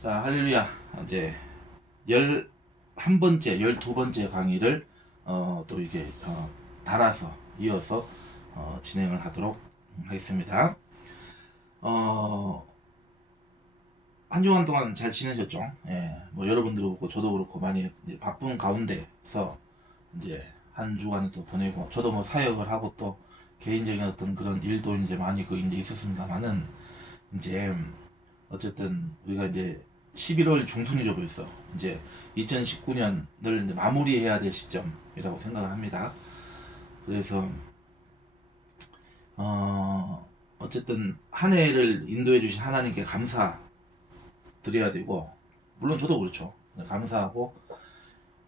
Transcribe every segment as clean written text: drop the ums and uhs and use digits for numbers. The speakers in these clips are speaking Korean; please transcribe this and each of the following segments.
자, 할렐루야. 이제 11번째, 12번째 강의를 또 이게 달아서 이어서 진행을 하도록 하겠습니다. 한 주간 동안 잘 지내셨죠? 예, 뭐 여러분들도 그렇고 저도 그렇고 많이 이제 바쁜 가운데서 이제 한 주간을 또 보내고, 저도 뭐 사역을 하고 또 개인적인 어떤 그런 일도 이제 많이 이제 있었습니다만은, 이제 어쨌든 우리가 이제 11월 중순이죠. 벌써 이제 2019년을 마무리해야 될 시점이라고 생각을 합니다. 그래서 어쨌든 한 해를 인도해 주신 하나님께 감사드려야 되고, 물론 저도 그렇죠. 감사하고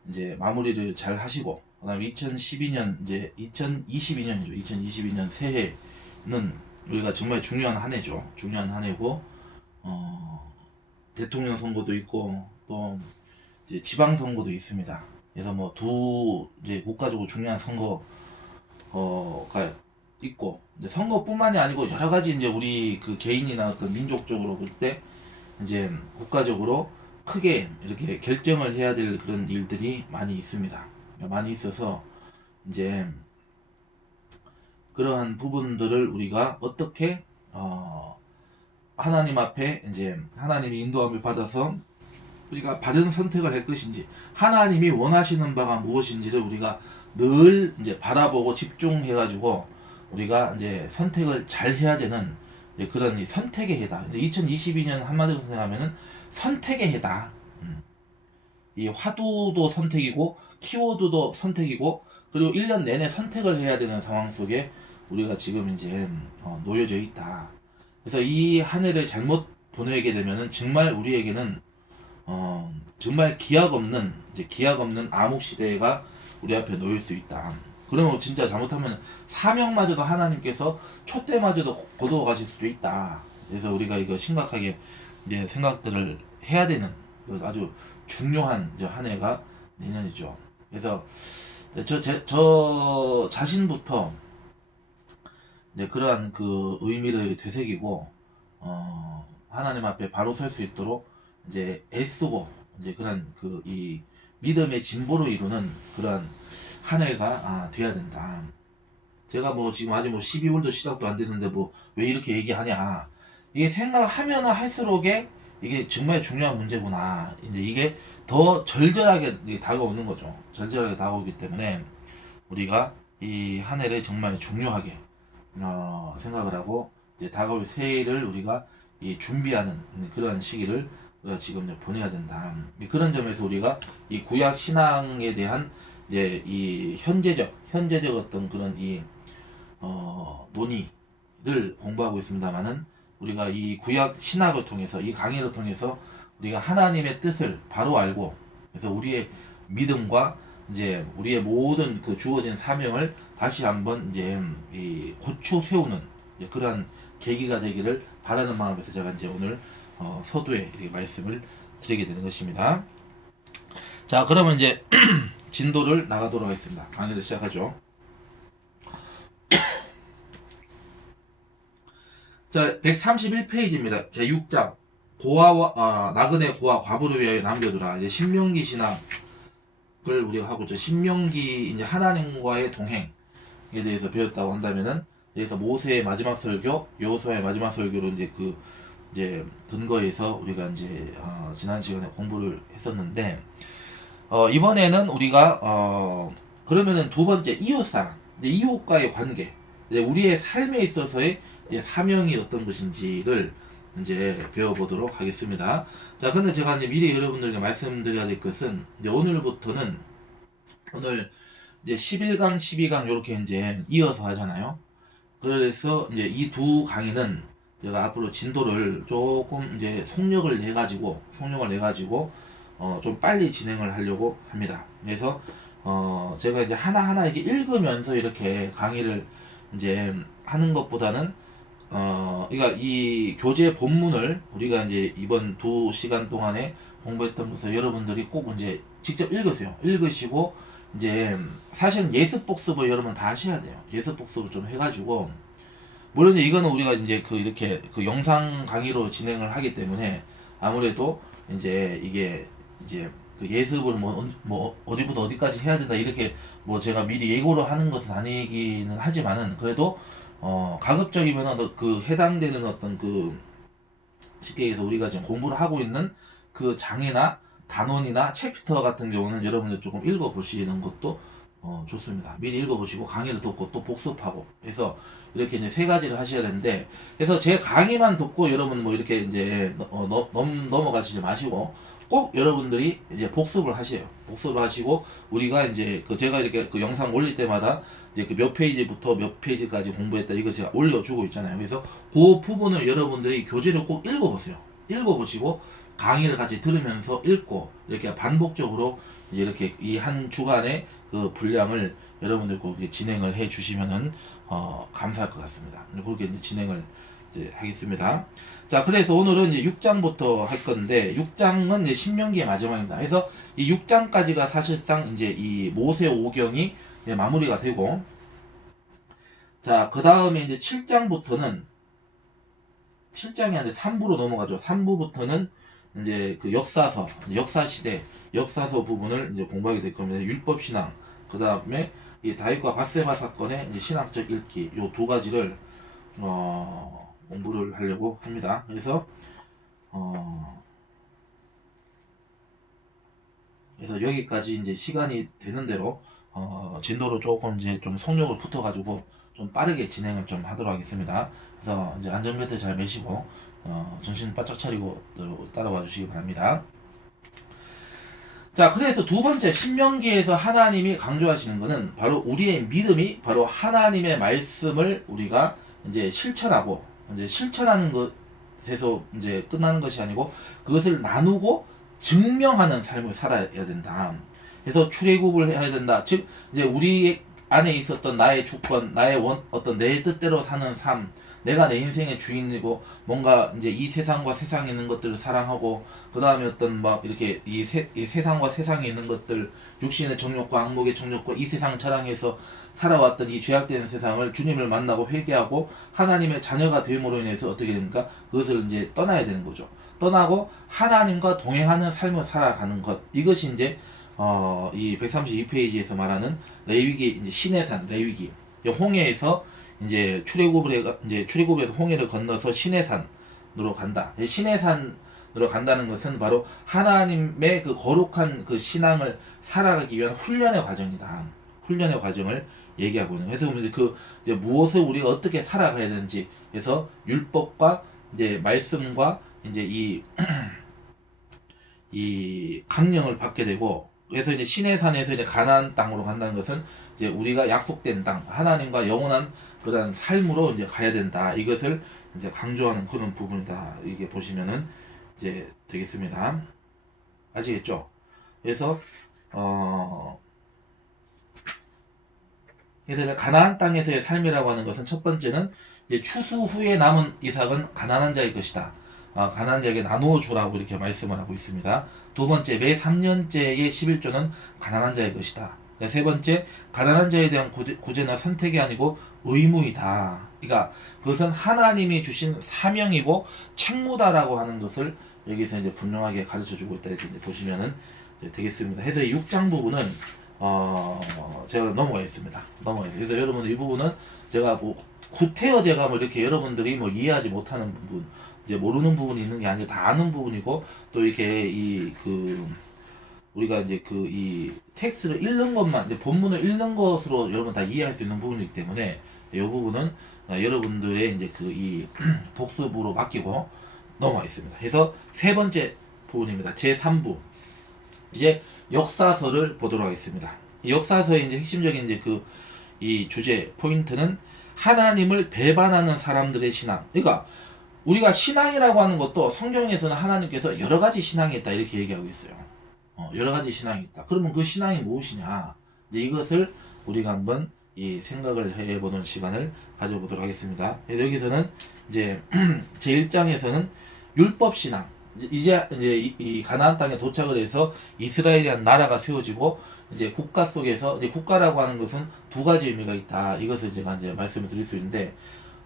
이제 마무리를 잘 하시고, 그다음에 2012년 이제 2022년이죠. 2022년 새해는 우리가 정말 중요한 한 해죠. 중요한 한 해고, 대통령 선거도 있고 또 이제 지방 선거도 있습니다. 그래서 뭐 두 이제 국가적으로 중요한 선거가 있고, 이제 선거뿐만이 아니고 여러 가지 이제 우리 그 개인이나 어떤 민족적으로 볼 때 이제 국가적으로 크게 이렇게 결정을 해야 될 그런 일들이 많이 있습니다. 많이 있어서 이제 그러한 부분들을 우리가 어떻게 하나님 앞에 이제 하나님의 인도함을 받아서 우리가 바른 선택을 할 것인지, 하나님이 원하시는 바가 무엇인지를 우리가 늘 이제 바라보고 집중해가지고 우리가 이제 선택을 잘 해야 되는 그런 이 선택의 해다. 2022년 한마디로 생각하면은 선택의 해다. 이 화두도 선택이고 키워드도 선택이고, 그리고 1년 내내 선택을 해야 되는 상황 속에 우리가 지금 이제 놓여져 있다. 그래서 이 한 해를 잘못 보내게 되면은 정말 우리에게는 정말 기약 없는 암흑 시대가 우리 앞에 놓일 수 있다. 그러면 진짜 잘못하면 사명마저도 하나님께서 촛대마저도 거두어 가실 수도 있다. 그래서 우리가 이거 심각하게 이제 생각들을 해야 되는 아주 중요한 이제 한 해가 내년이죠. 그래서 저 자신부터 이제 그러한 그 의미를 되새기고 하나님 앞에 바로 설 수 있도록 이제 애쓰고, 이제 그런 그 이 믿음의 진보로 이루는 그러한 한 해가 돼야 된다. 제가 뭐 지금 아직 뭐 12월도 시작도 안 됐는데 뭐 왜 이렇게 얘기하냐, 이게 생각하면 할수록에 이게 정말 중요한 문제구나. 이제 이게 더 절절하게 다가오는 거죠. 절절하게 다가오기 때문에 우리가 이 한 해를 정말 중요하게 생각을 하고 이제 다가올 새해를 우리가 준비하는 그런 시기를 우리가 지금 보내야 된다. 그런 점에서 우리가 이 구약 신앙에 대한 이제 이 현재적 어떤 그런 이 논의를 공부하고 있습니다만은, 우리가 이 구약 신학을 통해서 이 강의를 통해서 우리가 하나님의 뜻을 바로 알고, 그래서 우리의 믿음과 이제 우리의 모든 그 주어진 사명을 다시 한번 이제 고추 세우는 이제 그러한 계기가 되기를 바라는 마음에서 제가 이제 오늘 서두에 이렇게 말씀을 드리게 되는 것입니다. 자, 그러면 이제 진도를 나가도록 하겠습니다. 강의를 시작하죠. 자, 131페이지입니다. 제 6장 고아와 나그네 고아 과부를 위하여 남겨두라. 이제 신명기 신학 을 우리가 하고 있죠. 신명기 이제 하나님과의 동행에 대해서 배웠다고 한다면은, 그래서 모세의 마지막 설교, 여호수아의 마지막 설교로 이제 근거해서 우리가 이제 지난 시간에 공부를 했었는데, 이번에는 우리가 그러면은 두 번째 이웃사랑, 이웃과의 관계, 이제 우리의 삶에 있어서의 이제 사명이 어떤 것인지를 이제 배워보도록 하겠습니다. 자, 근데 제가 이제 미리 여러분들에게 말씀드려야 될 것은, 이제 오늘부터는 오늘 이제 11강, 12강 이렇게 이제 이어서 하잖아요. 그래서 이제 이 두 강의는 제가 앞으로 진도를 조금 이제 속력을 내 가지고 좀 빨리 진행을 하려고 합니다. 그래서 제가 이제 하나하나 이렇게 읽으면서 이렇게 강의를 이제 하는 것보다는 그러니까 이 교재 본문을 우리가 이제 이번 2시간 동안에 공부했던 것을 여러분들이 꼭 이제 직접 읽으세요. 읽으시고 이제 사실은 예습 복습을 여러분 다 하셔야 돼요. 예습 복습을 좀 해가지고, 물론 이거는 우리가 이제 이렇게 그 영상 강의로 진행을 하기 때문에 아무래도 이제 이게 이제 그 예습을 뭐 어디부터 어디까지 해야 된다 이렇게 뭐 제가 미리 예고를 하는 것은 아니기는 하지만은 그래도 가급적이면 그 해당되는 어떤 그 쉽게 얘기해서 우리가 지금 공부를 하고 있는 그 장이나 단원이나 챕터 같은 경우는 여러분들 조금 읽어보시는 것도 좋습니다. 미리 읽어보시고 강의를 듣고 또 복습하고 해서 이렇게 이제 세 가지를 하셔야 되는데 그래서 제 강의만 듣고 여러분 뭐 이렇게 이제 넘어가시지 마시고 꼭 여러분들이 이제 복습을 하세요. 복습을 하시고 우리가 이제 그 제가 이렇게 그 영상 올릴 때마다 이제 그 몇 페이지부터 몇 페이지까지 공부했다 이거 제가 올려주고 있잖아요. 그래서 그 부분을 여러분들이 교재를 꼭 읽어보세요. 읽어보시고 강의를 같이 들으면서 읽고 이렇게 반복적으로 이렇게 이 한 주간의 그 분량을 여러분들 그렇게 진행을 해 주시면은 감사할 것 같습니다. 그렇게 이제 진행을 이제 하겠습니다. 자, 그래서 오늘은 이제 6장부터 할 건데 6장은 이제 신명기의 마지막입니다. 그래서 이 6장까지가 사실상 이제 이 모세 오경이 이제 마무리가 되고 자, 그 다음에 이제 7장부터는 7장이 아니라 3부로 넘어가죠. 3부부터는 이제 그 역사서, 역사시대, 역사서 부분을 이제 공부하게 될 겁니다. 율법신앙, 그 다음에 이 다윗과 밧세바 사건의 이제 신학적 읽기, 요 두 가지를, 공부를 하려고 합니다. 그래서, 그래서 여기까지 이제 시간이 되는 대로, 진도로 조금 이제 좀 속력을 붙어가지고 좀 빠르게 진행을 좀 하도록 하겠습니다. 그래서 이제 안전벨트 잘 매시고 정신 바짝 차리고 따라와 주시기 바랍니다. 자, 그래서 두 번째 신명기에서 하나님이 강조하시는 것은 바로 우리의 믿음이 바로 하나님의 말씀을 우리가 이제 실천하고 이제 실천하는 것에서 이제 끝나는 것이 아니고 그것을 나누고 증명하는 삶을 살아야 된다. 그래서 출애굽을 해야 된다. 즉 이제 우리 안에 있었던 나의 주권, 나의 어떤 내 뜻대로 사는 삶, 내가 내 인생의 주인이고 뭔가 이제 이 세상과 세상에 있는 것들을 사랑하고 그 다음에 어떤 막 이렇게 이 세상과 세상에 있는 것들 육신의 정욕과 악목의 정욕과 이 세상 자랑해서 살아왔던 이 죄악된 세상을 주님을 만나고 회개하고 하나님의 자녀가 됨으로 인해서 어떻게 됩니까? 그것을 이제 떠나야 되는 거죠. 떠나고 하나님과 동행하는 삶을 살아가는 것, 이것이 이제 이 132페이지에서 말하는 레위기, 이제 시내산 레위기, 홍해에서 이제 출애굽에서 홍해를 건너서 시내산으로 간다. 시내산으로 간다는 것은 바로 하나님의 그 거룩한 그 신앙을 살아가기 위한 훈련의 과정이다. 훈련의 과정을 얘기하고 있는. 그래서 그 이제 무엇을 우리가 어떻게 살아가야 되는지, 그래서 율법과 이제 말씀과 이제 이 강령을 받게 되고, 그래서 이제 시내산에서 이제 가나안 땅으로 간다는 것은 이제 우리가 약속된 땅, 하나님과 영원한 그런 삶으로 이제 가야 된다. 이것을 이제 강조하는 그런 부분이다. 이게 보시면은 이제 되겠습니다. 아시겠죠? 그래서 그래서 가나안 땅에서의 삶이라고 하는 것은 첫 번째는 이제 추수 후에 남은 이삭은 가난한 자의 것이다. 가난한 자에게 나누어 주라고 이렇게 말씀을 하고 있습니다. 두 번째, 매 3년째의 11조는 가난한 자의 것이다. 세 번째, 가난한 자에 대한 구제나 선택이 아니고 의무이다. 그러니까 그것은 하나님이 주신 사명이고 책무다라고 하는 것을 여기서 이제 분명하게 가르쳐 주고 있다. 이렇게 이제 보시면은 이제 되겠습니다. 해서 이 6장 부분은 제가 넘어가겠습니다. 그래서 여러분 이 부분은 제가 뭐 구태여 제가 뭐 이렇게 여러분들이 뭐 이해하지 못하는 부분, 이제 모르는 부분이 있는 게 아니라 다 아는 부분이고, 또 이렇게 우리가 이제 이 텍스트를 읽는 것만, 이제 본문을 읽는 것으로 여러분 다 이해할 수 있는 부분이기 때문에 이 부분은 여러분들의 이제 이 복습으로 맡기고 넘어가 있습니다. 그래서 세 번째 부분입니다. 제 3부. 이제 역사서를 보도록 하겠습니다. 이 역사서의 이제 핵심적인 이제 이 주제 포인트는 하나님을 배반하는 사람들의 신앙. 그러니까 우리가 신앙이라고 하는 것도 성경에서는 하나님께서 여러 가지 신앙이 있다 이렇게 얘기하고 있어요. 여러 가지 신앙이 있다. 그러면 그 신앙이 무엇이냐? 이제 이것을 우리가 한번 이 생각을 해보는 시간을 가져보도록 하겠습니다. 여기서는 이제 제 1장에서는 율법 신앙. 이제 이 가나안 땅에 도착을 해서 이스라엘이라는 나라가 세워지고 이제 국가 속에서 이제 국가라고 하는 것은 두 가지 의미가 있다. 이것을 제가 이제 말씀을 드릴 수 있는데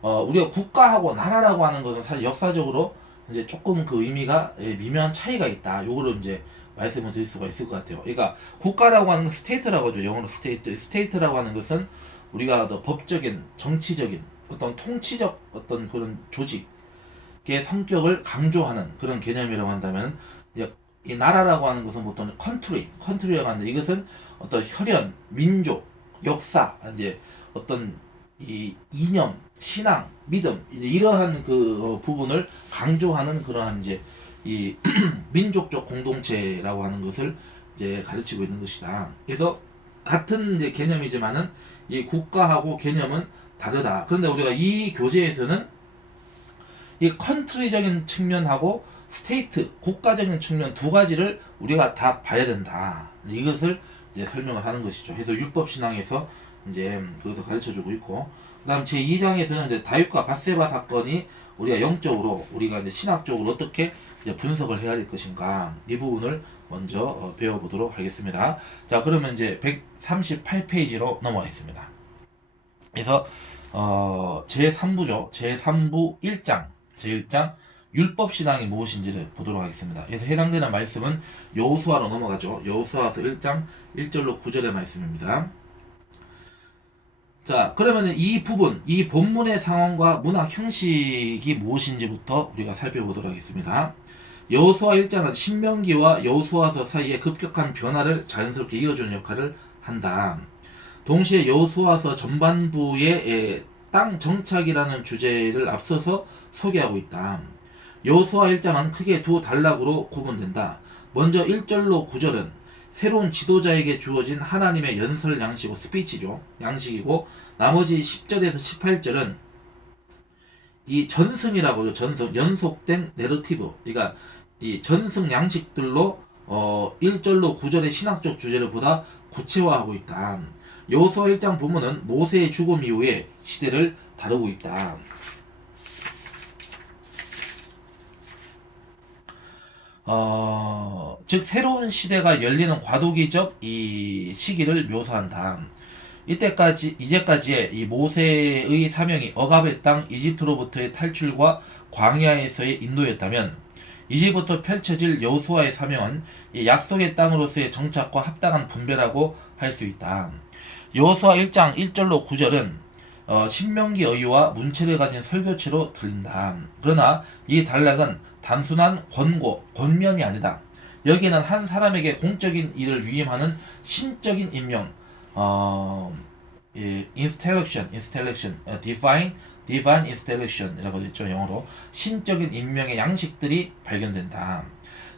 우리가 국가하고 나라라고 하는 것은 사실 역사적으로 이제 조금 그 의미가 미묘한 차이가 있다. 요거를 이제 말씀을 드릴 수가 있을 것 같아요. 그러니까 국가라고 하는 건 스테이트라고 하죠. 영어로 스테이트. 스테이트라고 하는 것은 우리가 더 법적인, 정치적인, 어떤 통치적 어떤 그런 조직의 성격을 강조하는 그런 개념이라고 한다면, 이제 이 나라라고 하는 것은 보통 컨트리라고 하는데, 이것은 어떤 혈연, 민족, 역사, 이제 어떤 이 이념, 신앙, 믿음, 이제 이러한 그 부분을 강조하는 그러한 이제 이 민족적 공동체라고 하는 것을 이제 가르치고 있는 것이다. 그래서 같은 이제 개념이지만은 이 국가하고 개념은 다르다. 그런데 우리가 이 교재에서는 이 컨트리적인 측면하고 스테이트, 국가적인 측면 두 가지를 우리가 다 봐야 된다. 이것을 이제 설명을 하는 것이죠. 그래서 율법신앙에서 이제 그것을 가르쳐 주고 있고, 그 다음 제2장에서는 이제 다윗과 밧세바 사건이 우리가 영적으로, 우리가 이제 신학적으로 어떻게 이제 분석을 해야 될 것인가, 이 부분을 먼저 배워보도록 하겠습니다. 자, 그러면 이제 138페이지로 넘어가겠습니다. 그래서 제3부죠. 제3부 1장, 제1장 율법신앙이 무엇인지를 보도록 하겠습니다. 그래서 해당되는 말씀은 여호수아로 넘어가죠. 여호수아서 1장 1절로 9절의 말씀입니다. 자, 그러면 이 부분, 이 본문의 상황과 문학 형식이 무엇인지부터 우리가 살펴보도록 하겠습니다. 여호수아 1장은 신명기와 여호수아서 사이에 급격한 변화를 자연스럽게 이어주는 역할을 한다. 동시에 여호수아서 전반부의 땅 정착이라는 주제를 앞서서 소개하고 있다. 여호수아 1장은 크게 두 단락으로 구분된다. 먼저 1절로 9절은 새로운 지도자에게 주어진 하나님의 연설 양식이고 스피치죠. 양식이고, 나머지 10절에서 18절은 이 전승이라고 하죠. 전승, 연속된 내러티브. 그러니까 이 전승 양식들로 1절로 9절의 신학적 주제를 보다 구체화하고 있다. 여호수아 1장 본문은 모세의 죽음 이후의 시대를 다루고 있다. 즉 새로운 시대가 열리는 과도기적 이 시기를 묘사한다. 이제까지의 이 모세의 사명이 억압의 땅 이집트로부터의 탈출과 광야에서의 인도였다면, 이제부터 펼쳐질 여호수아의 사명은 이 약속의 땅으로서의 정착과 합당한 분배라고 할 수 있다. 여호수아 1장 1절로 9절은 신명기 어휘와 문체를 가진 설교체로 들린다. 그러나 이 단락은 단순한 권면이 아니다. 여기에는 한 사람에게 공적인 일을 위임하는 신적인 임명, installation, divine installation이라고 되어 있죠. 영어로 신적인 임명의 양식들이 발견된다.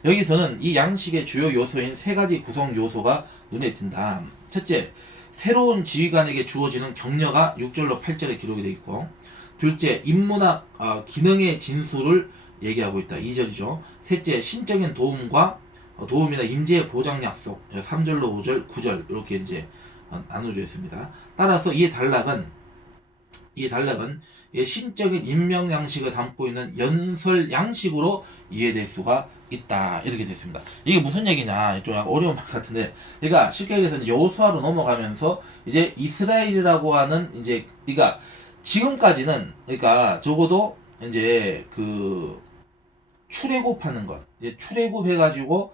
여기서는 이 양식의 주요 요소인 세 가지 구성 요소가 눈에 띈다. 첫째, 새로운 지휘관에게 주어지는 격려가 6절로 8절에 기록이 되어 있고, 둘째, 인문학 기능의 진수를 얘기하고 있다. 2절이죠. 셋째, 신적인 도움이나 임재의 보장 약속 3절로 5절, 9절 이렇게 이제 나눠져 있습니다. 따라서 이 단락은 신적인 임명 양식을 담고 있는 연설 양식으로 이해될 수가 있다. 이렇게 됐습니다. 이게 무슨 얘기냐? 좀 어려운 말 같은데, 그러니까 쉽게 얘기해서 여호수아로 넘어가면서 이제 이스라엘이라고 하는 이제, 그러니까 지금까지는, 그러니까 적어도 이제 그 출애굽하는 것, 이제 출애굽해가지고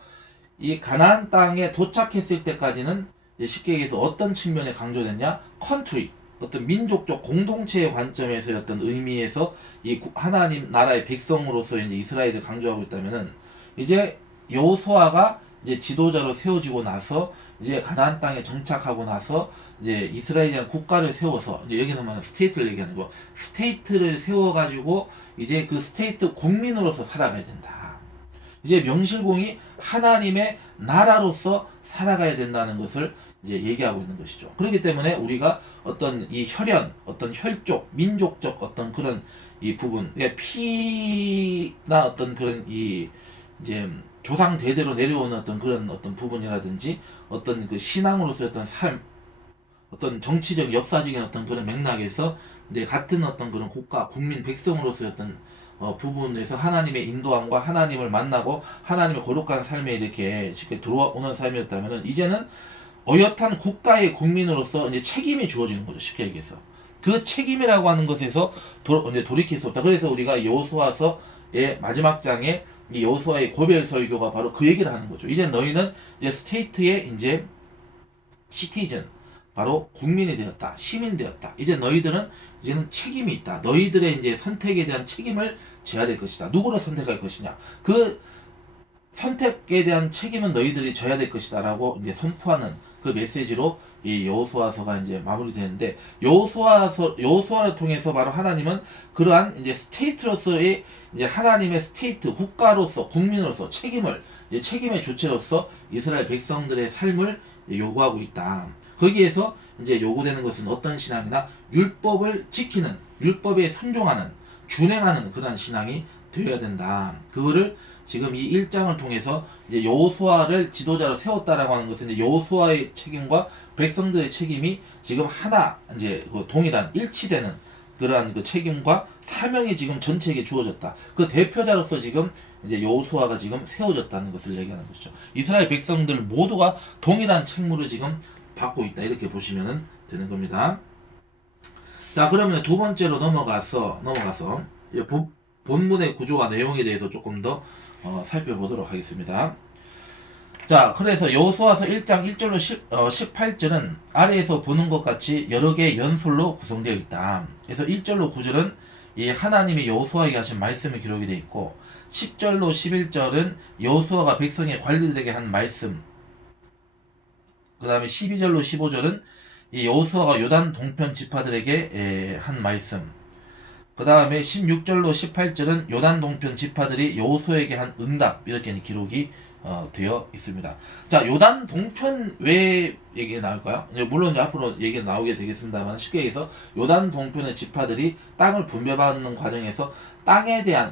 이 가나안 땅에 도착했을 때까지는 쉽게 얘기해서 어떤 측면에 강조됐냐? 컨트리, 어떤 민족적 공동체의 관점에서의 어떤 의미에서 이 하나님 나라의 백성으로서 이제 이스라엘을 강조하고 있다면은, 이제 여호수아가 이제 지도자로 세워지고 나서 이제 가나안 땅에 정착하고 나서 이제 이스라엘이라는 국가를 세워서, 이제 여기서 말하는 스테이트를 얘기하는 거, 스테이트를 세워가지고 이제 그 스테이트 국민으로서 살아가야 된다. 이제 명실공히 하나님의 나라로서 살아가야 된다는 것을 이제 얘기하고 있는 것이죠. 그렇기 때문에 우리가 어떤 이 혈연, 어떤 혈족, 민족적 어떤 그런 이 부분, 그러니까 피나 어떤 그런 이 이제 조상 대대로 내려오는 어떤 그런 어떤 부분이라든지, 어떤 그 신앙으로서의 어떤 삶, 어떤 정치적, 역사적인 어떤 그런 맥락에서 이제 같은 어떤 그런 국가, 국민, 백성으로서의 어떤 부분에서 하나님의 인도함과 하나님을 만나고 하나님의 거룩한 삶에 이렇게 쉽게 들어오는 삶이었다면은, 이제는 어엿한 국가의 국민으로서 이제 책임이 주어지는 거죠. 쉽게 얘기해서 그 책임이라고 하는 것에서 이제 돌이킬 수 없다. 그래서 우리가 여호수아서 6장의 마지막 장에 이 여호수아의 고별 설교가 바로 그 얘기를 하는 거죠. 이제 너희는 이제 스테이트의 이제 시티즌, 바로 국민이 되었다, 시민 되었다. 이제 너희들은 이제는 책임이 있다. 너희들의 이제 선택에 대한 책임을 져야 될 것이다. 누구를 선택할 것이냐? 그 선택에 대한 책임은 너희들이 져야 될 것이다라고 이제 선포하는 그 메시지로 이 여호수아서가 이제 마무리되는데, 여호수아를 통해서 바로 하나님은 그러한 이제 스테이트로서의 이제 하나님의 스테이트, 국가로서, 국민으로서 책임의 주체로서 이스라엘 백성들의 삶을 요구하고 있다. 거기에서 이제 요구되는 것은 어떤 신앙이나 율법을 지키는, 율법에 순종하는, 준행하는 그런 신앙이 되어야 된다. 그거를 지금 이 1장을 통해서 이제 여호수아를 지도자로 세웠다라고 하는 것은 이제 여호수아의 책임과 백성들의 책임이 지금 하나, 이제 그 동일한 일치되는 그러한 그 책임과 사명이 지금 전체에게 주어졌다. 그 대표자로서 지금 이제 여호수아가 지금 세워졌다는 것을 얘기하는 것이죠. 이스라엘 백성들 모두가 동일한 책무를 지금 받고 있다. 이렇게 보시면 되는 겁니다. 자, 그러면 두 번째로 넘어가서 본문의 구조와 내용에 대해서 조금 더 살펴보도록 하겠습니다. 자, 그래서 여호수아서 1장 1절로 18절은 아래에서 보는 것 같이 여러 개의 연술로 구성되어 있다. 그래서 1절로 9절은 이 하나님이 여호수아에게 하신 말씀이 기록이 되어 있고, 10절로 11절은 여호수아가 백성의 관리들에게 한 말씀, 그 다음에 12절로 15절은 이 여호수아가 요단 동편 지파들에게 한 말씀, 그 다음에 16절로 18절은 요단 동편 지파들이 여호수아에게 한 응답, 이렇게 기록이 되어 있습니다. 자, 요단 동편 왜 얘기가 나올까요? 물론 이제 앞으로 얘기가 나오게 되겠습니다만, 쉽게 얘기해서 요단 동편의 지파들이 땅을 분배받는 과정에서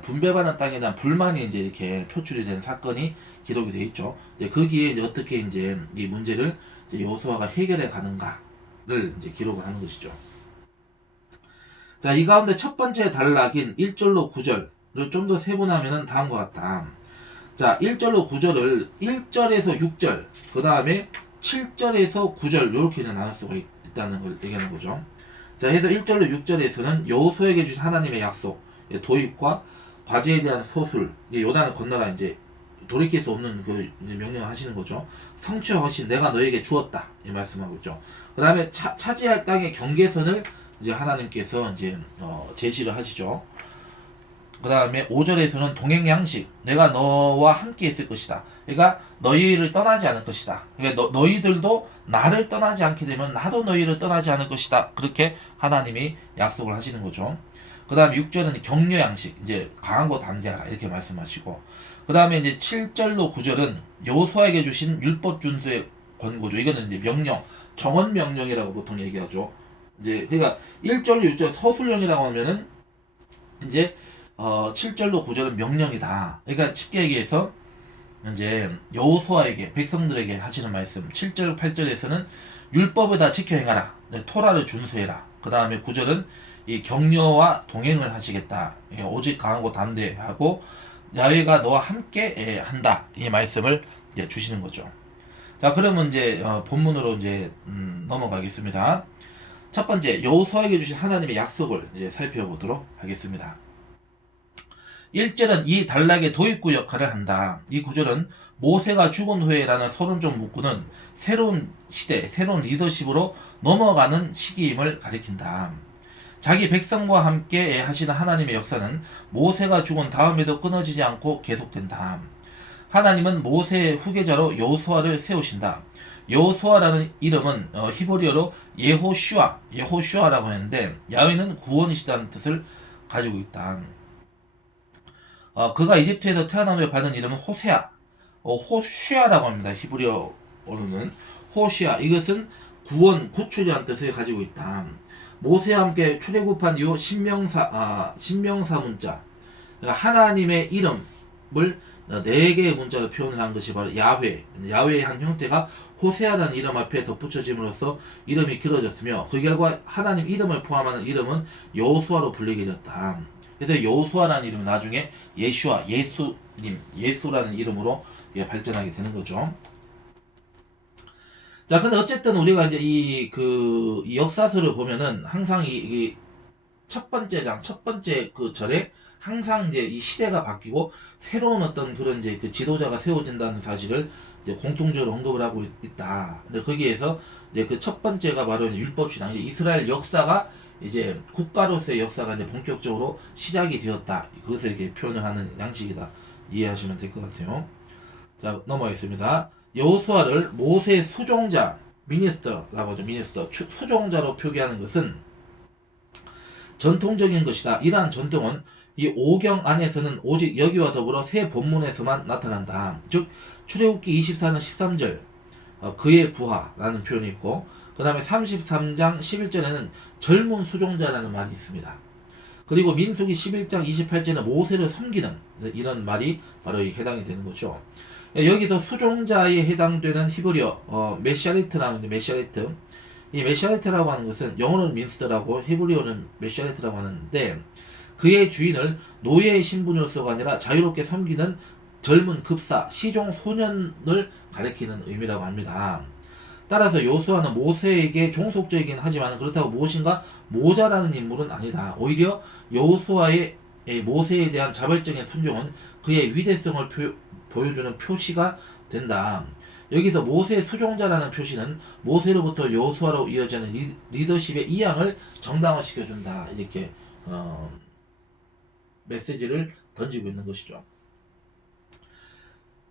분배받는 땅에 대한 불만이 이제 이렇게 표출이 된 사건이 기록이 되어 있죠. 이제 거기에 이제 어떻게 이제 이 문제를 이제 여호수아가 해결해 가는가를 이제 기록을 하는 것이죠. 자, 이 가운데 첫 번째 단락인 1절로 9절을 좀 더 세분하면 다음과 같다. 자, 1절로 9절을 1절에서 6절, 그 다음에 7절에서 9절, 이렇게 나눌 수가 있다는 걸 얘기하는 거죠. 자, 해서 1절로 6절에서는 여호수아에게 주신 하나님의 약속, 도입과 과제에 대한 소술, 요단을 건너라, 이제 돌이킬 수 없는 그 명령을 하시는 거죠. 성취하신 내가 너에게 주었다, 이 말씀하고 있죠. 그 다음에 차지할 땅의 경계선을 이제 하나님께서 이제 제시를 하시죠. 그 다음에 5절에서는 동행 양식, 내가 너와 함께 있을 것이다. 그러니까 너희를 떠나지 않을 것이다. 그러니까 너희들도 나를 떠나지 않게 되면 나도 너희를 떠나지 않을 것이다. 그렇게 하나님이 약속을 하시는 거죠. 그 다음에 6절은 격려 양식, 이제 강하고 담대하라, 이렇게 말씀하시고, 그 다음에 이제 7절로 9절은 여호수아에게 주신 율법 준수의 권고죠. 이거는 이제 명령, 정언 명령이라고 보통 얘기하죠. 이제 그러니까 1절로 6절 서술령이라고 하면은 이제 7절로 9절은 명령이다. 그러니까 쉽게 얘기해서 이제 여호수아에게, 백성들에게 하시는 말씀, 7절 8절에서는 율법을 다 지켜 행하라, 토라를 준수해라. 그 다음에 9절은 이 격려와 동행을 하시겠다. 오직 강하고 담대하고 야훼가 너와 함께 한다. 이 말씀을 이제 주시는 거죠. 자, 그러면 이제 본문으로 이제 넘어가겠습니다. 첫 번째, 여호수아에게 주신 하나님의 약속을 이제 살펴보도록 하겠습니다. 1절은 이 단락의 도입구 역할을 한다. 이 구절은 모세가 죽은 후에라는 서론적 문구는 새로운 시대, 새로운 리더십으로 넘어가는 시기임을 가리킨다. 자기 백성과 함께 하시는 하나님의 역사는 모세가 죽은 다음에도 끊어지지 않고 계속된다. 하나님은 모세의 후계자로 여호수아를 세우신다. 여호수아라는 이름은 히브리어로 예호슈아라고 했는데, 야훼는 구원이시다는 뜻을 가지고 있다. 그가 이집트에서 태어난 후에 받은 이름은 호슈아라고 합니다. 히브리어로는 호슈아, 이것은 구원, 구출이라는 뜻을 가지고 있다. 모세와 함께 출애굽한 이후 신명사 문자, 그러니까 하나님의 이름을 4개의 문자로 표현을 한 것이 바로 야훼의 한 형태가 호세아라는 이름 앞에 덧붙여짐으로써 이름이 길어졌으며, 그 결과 하나님 이름을 포함하는 이름은 여호수아로 불리게 되었다. 그래서 여호수아라는 이름은 나중에 예수라는 이름으로 발전하게 되는 거죠. 자, 근데 어쨌든 우리가 이제 이 역사서를 보면은 항상 이 첫 번째 그 절에 항상 이제 이 시대가 바뀌고 새로운 어떤 그런 이제 그 지도자가 세워진다는 사실을 이제 공통적으로 언급을 하고 있다. 근데 거기에서 이제 그 첫 번째가 바로 율법신앙, 이스라엘 역사가 이제 국가로서의 역사가 이제 본격적으로 시작이 되었다. 그것을 이렇게 표현을 하는 양식이다. 이해하시면 될 것 같아요. 자, 넘어가겠습니다. 여호수아를 모세의 수종자, 미니스터라고 하죠. 미니스터, 수종자로 표기하는 것은 전통적인 것이다. 이러한 전통은 이 오경 안에서는 오직 여기와 더불어 새 본문에서만 나타난다. 즉 출애굽기 24장 13절 그의 부하라는 표현이 있고, 그 다음에 33장 11절에는 젊은 수종자라는 말이 있습니다. 그리고 민수기 11장 28절에는 모세를 섬기는 이런 말이 바로 해당이 되는 거죠. 여기서 수종자에 해당되는 히브리어 메샤리트라는 메샤리트, 이 메샤레트라고 하는 것은 영어로는 민스터라고 히브리어는 메샤레트라고 하는데, 그의 주인을 노예의 신분으로서가 아니라 자유롭게 섬기는 젊은 급사, 시종 소년을 가리키는 의미라고 합니다. 따라서 여호수아는 모세에게 종속적이긴 하지만 그렇다고 무엇인가 모자라는 인물은 아니다. 오히려 여호수아의 모세에 대한 자발적인 순종은 그의 위대성을 보여주는 표시가 된다. 여기서 모세의 수종자라는 표시는 모세로부터 여호수아로 이어지는 리더십의 이양을 정당화시켜준다. 이렇게 메시지를 던지고 있는 것이죠.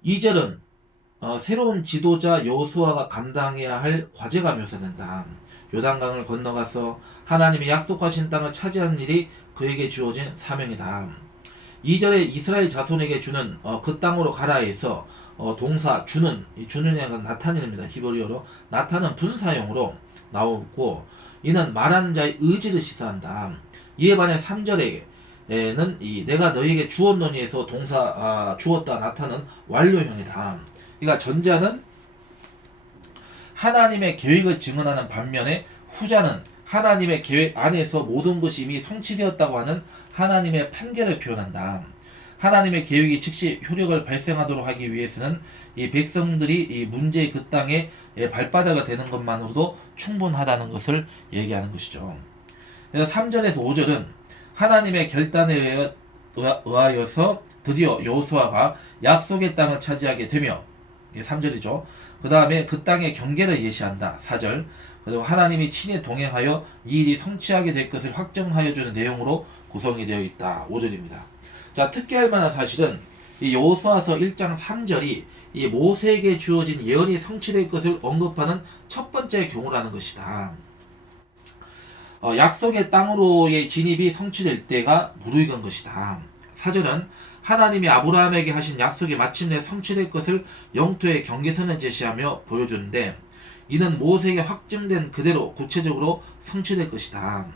2절은 새로운 지도자 여호수아가 감당해야 할 과제가 묘사된다. 요단강을 건너가서 하나님이 약속하신 땅을 차지하는 일이 그에게 주어진 사명이다. 2절에 이스라엘 자손에게 주는 그 땅으로 가라에서 동사 주는, 이 주는 약은 나타냅니다. 히브리어로 나타는 분사형으로 나오고, 이는 말하는 자의 의지를 시사한다. 이에 반해 3절에는 이 내가 너희에게 주었노니에서 동사 주었다 나타는 완료형이다. 그러니까 전자는 하나님의 계획을 증언하는 반면에 후자는 하나님의 계획 안에서 모든 것이 이미 성취되었다고 하는 하나님의 판결을 표현한다. 하나님의 계획이 즉시 효력을 발생하도록 하기 위해서는 이 백성들이 이 문제의 그 땅에 발바닥이 되는 것만으로도 충분하다는 것을 얘기하는 것이죠. 그래서 3절에서 5절은 하나님의 결단에 의하여서 드디어 여호수아가 약속의 땅을 차지하게 되며, 이게 3절이죠. 그 다음에 그 땅의 경계를 예시한다. 4절. 그리고 하나님이 친히 동행하여 이 일이 성취하게 될 것을 확정하여 주는 내용으로 구성이 되어 있다. 5절입니다. 자, 특기할 만한 사실은 이 여호수아서 1장 3절이 이 모세에게 주어진 예언이 성취될 것을 언급하는 첫 번째 경우라는 것이다. 약속의 땅으로의 진입이 성취될 때가 무르익은 것이다. 4절은 하나님이 아브라함에게 하신 약속이 마침내 성취될 것을 영토의 경계선을 제시하며 보여주는데, 이는 모세에게 확증된 그대로 구체적으로 성취될 것이다.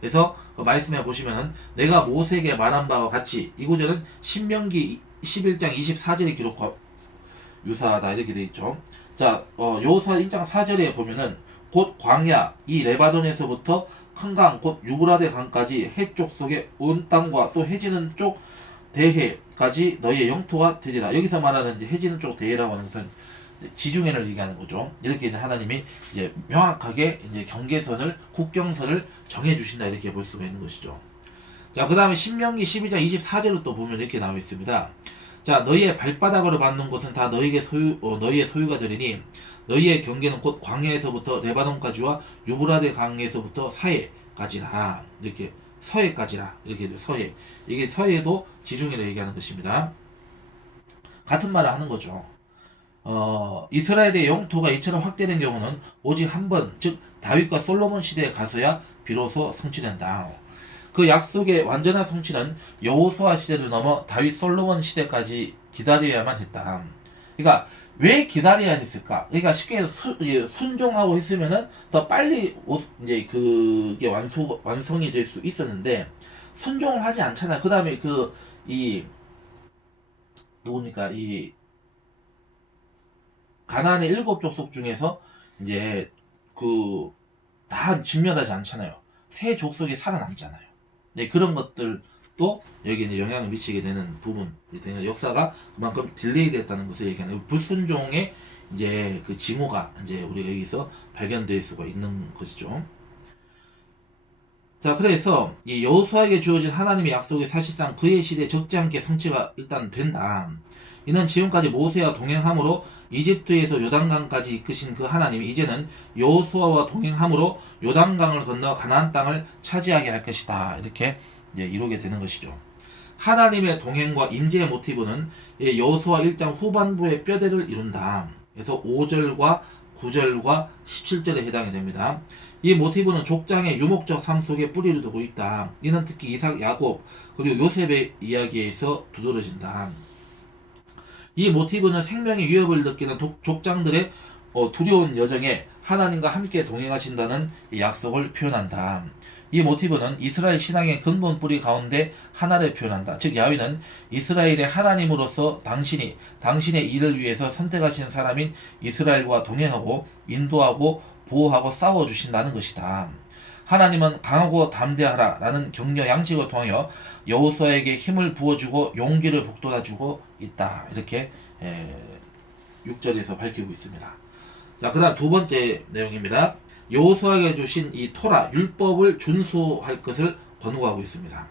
그래서 말씀해 보시면은 내가 모세에게 말한 바와 같이, 이 구절은 신명기 11장 24절의 기록과 유사하다 이렇게 되어 있죠. 자, 여호수아 1장 4절에 보면은 곧 광야 이 레바논에서부터 큰 강 곧 유브라데 강까지 해쪽 속에 온 땅과 또 해지는 쪽 대해까지 너희의 영토가 되리라. 여기서 말하는 이제 해지는 쪽 대해라고 하는 것은 지중해를 얘기하는 거죠. 이렇게 하나님이 이제 명확하게 이제 경계선을, 국경선을 정해주신다 이렇게 볼 수가 있는 것이죠. 자, 그 다음에 신명기 12장 24절로 또 보면 이렇게 나와 있습니다. 자, 너희의 발바닥으로 받는 곳은 다 너희의 소유가 되리니 너희의 경계는 곧 광야에서부터 레바논까지와 유브라데 강에서부터 사해까지라. 이렇게 서해까지라. 이렇게 서해. 이게 서해도 지중해를 얘기하는 것입니다. 같은 말을 하는 거죠. 이스라엘의 영토가 이처럼 확대된 경우는 오직 한 번, 즉 다윗과 솔로몬 시대에 가서야 비로소 성취된다. 그 약속의 완전한 성취는 여호수아 시대를 넘어 다윗 솔로몬 시대까지 기다려야만 했다. 그러니까 왜 기다려야 했을까? 그러니까 쉽게 순종하고 했으면은 더 빨리 이제 그게 완성이 될 수 있었는데 순종을 하지 않잖아요. 그 다음에 누굽니까? 이 가나안의 7족속 중에서 이제 다 진멸하지 않잖아요. 세 족속이 살아남잖아요. 네, 그런 것들도 여기 이제 영향을 미치게 되는 부분. 역사가 그만큼 딜레이 됐다는 것을 얘기하는 불순종의 이제 그 징후가 이제 우리가 여기서 발견될 수가 있는 것이죠. 자, 그래서 이 여호수아에게 주어진 하나님의 약속이 사실상 그의 시대에 적지 않게 성취가 일단 된다. 이는 지금까지 모세와 동행함으로 이집트에서 요단강까지 이끄신 그 하나님이 이제는 여호수아와 동행함으로 요단강을 건너 가나안 땅을 차지하게 할 것이다. 이렇게 이제 이루게 되는 것이죠. 하나님의 동행과 임재의 모티브는 여호수아 1장 후반부의 뼈대를 이룬다. 그래서 5절과 9절과 17절에 해당이 됩니다. 이 모티브는 족장의 유목적 삶 속에 뿌리를 두고 있다. 이는 특히 이삭, 야곱, 그리고 요셉의 이야기에서 두드러진다. 이 모티브는 생명의 위협을 느끼는 족장들의 두려운 여정에 하나님과 함께 동행하신다는 약속을 표현한다. 이 모티브는 이스라엘 신앙의 근본 뿌리 가운데 하나를 표현한다. 즉 야훼는 이스라엘의 하나님으로서 당신의 일을 위해서 선택하신 사람인 이스라엘과 동행하고 인도하고 보호하고 싸워주신다는 것이다. 하나님은 강하고 담대하라 라는 격려 양식을 통하여 여호수아에게 힘을 부어주고 용기를 북돋아주고 있다. 이렇게 6절에서 밝히고 있습니다. 자, 그 다음 두 번째 내용입니다. 여호수아에게 주신 이 토라, 율법을 준수할 것을 권고하고 있습니다.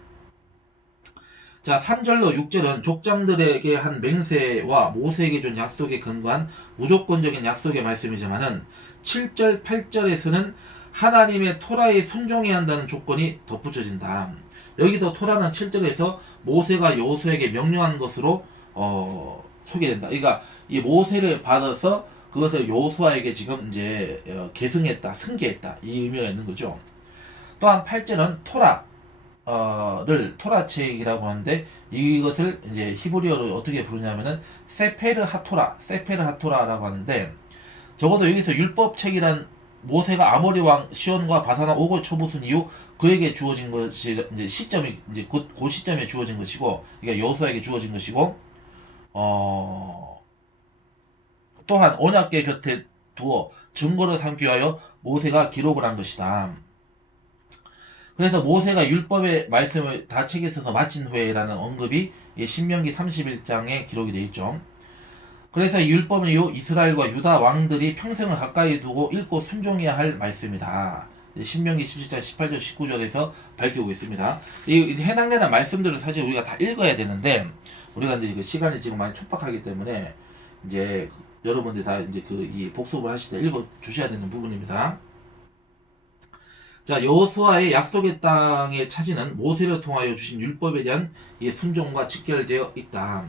자, 3절로 6절은 족장들에게 한 맹세와 모세에게 준 약속에 근거한 무조건적인 약속의 말씀이지만은 7절, 8절에서는 하나님의 토라에 순종해야 한다는 조건이 덧붙여진다. 여기서 토라는 7절에서 모세가 여호수아에게 명령한 것으로 소개된다. 그러니까 이 모세를 받아서 그것을 여호수아에게 지금 이제 계승했다, 승계했다 이 의미가 있는 거죠. 또한 8절은 토라를 토라책이라고 하는데 이것을 이제 히브리어로 어떻게 부르냐면은 세페르하토라라고 하는데 적어도 여기서 율법책이란 모세가 아모리 왕 시온과 바산왕 오고 쳐부순 이후 그에게 주어진 것이 이제 시점이 이제 그 시점에 주어진 것이고, 그러니까 여호수아에게 주어진 것이고, 또한 언약궤 곁에 두어 증거를 삼기 위하여 모세가 기록을 한 것이다. 그래서 모세가 율법의 말씀을 다 책에 써서 마친 후에라는 언급이 신명기 31장에 기록이 되어 있죠. 그래서 이 율법은 이후 이스라엘과 유다 왕들이 평생을 가까이 두고 읽고 순종해야 할 말씀이다. 신명기 17장 18절 19절에서 밝히고 있습니다. 이 해당되는 말씀들을 사실 우리가 다 읽어야 되는데 우리가 이제 시간이 지금 많이 촉박하기 때문에 이제 여러분들이 다 이제 이 복습을 하실 때 읽어 주셔야 되는 부분입니다. 자, 여호수아의 약속의 땅의 차지는 모세를 통하여 주신 율법에 대한 이 순종과 직결되어 있다.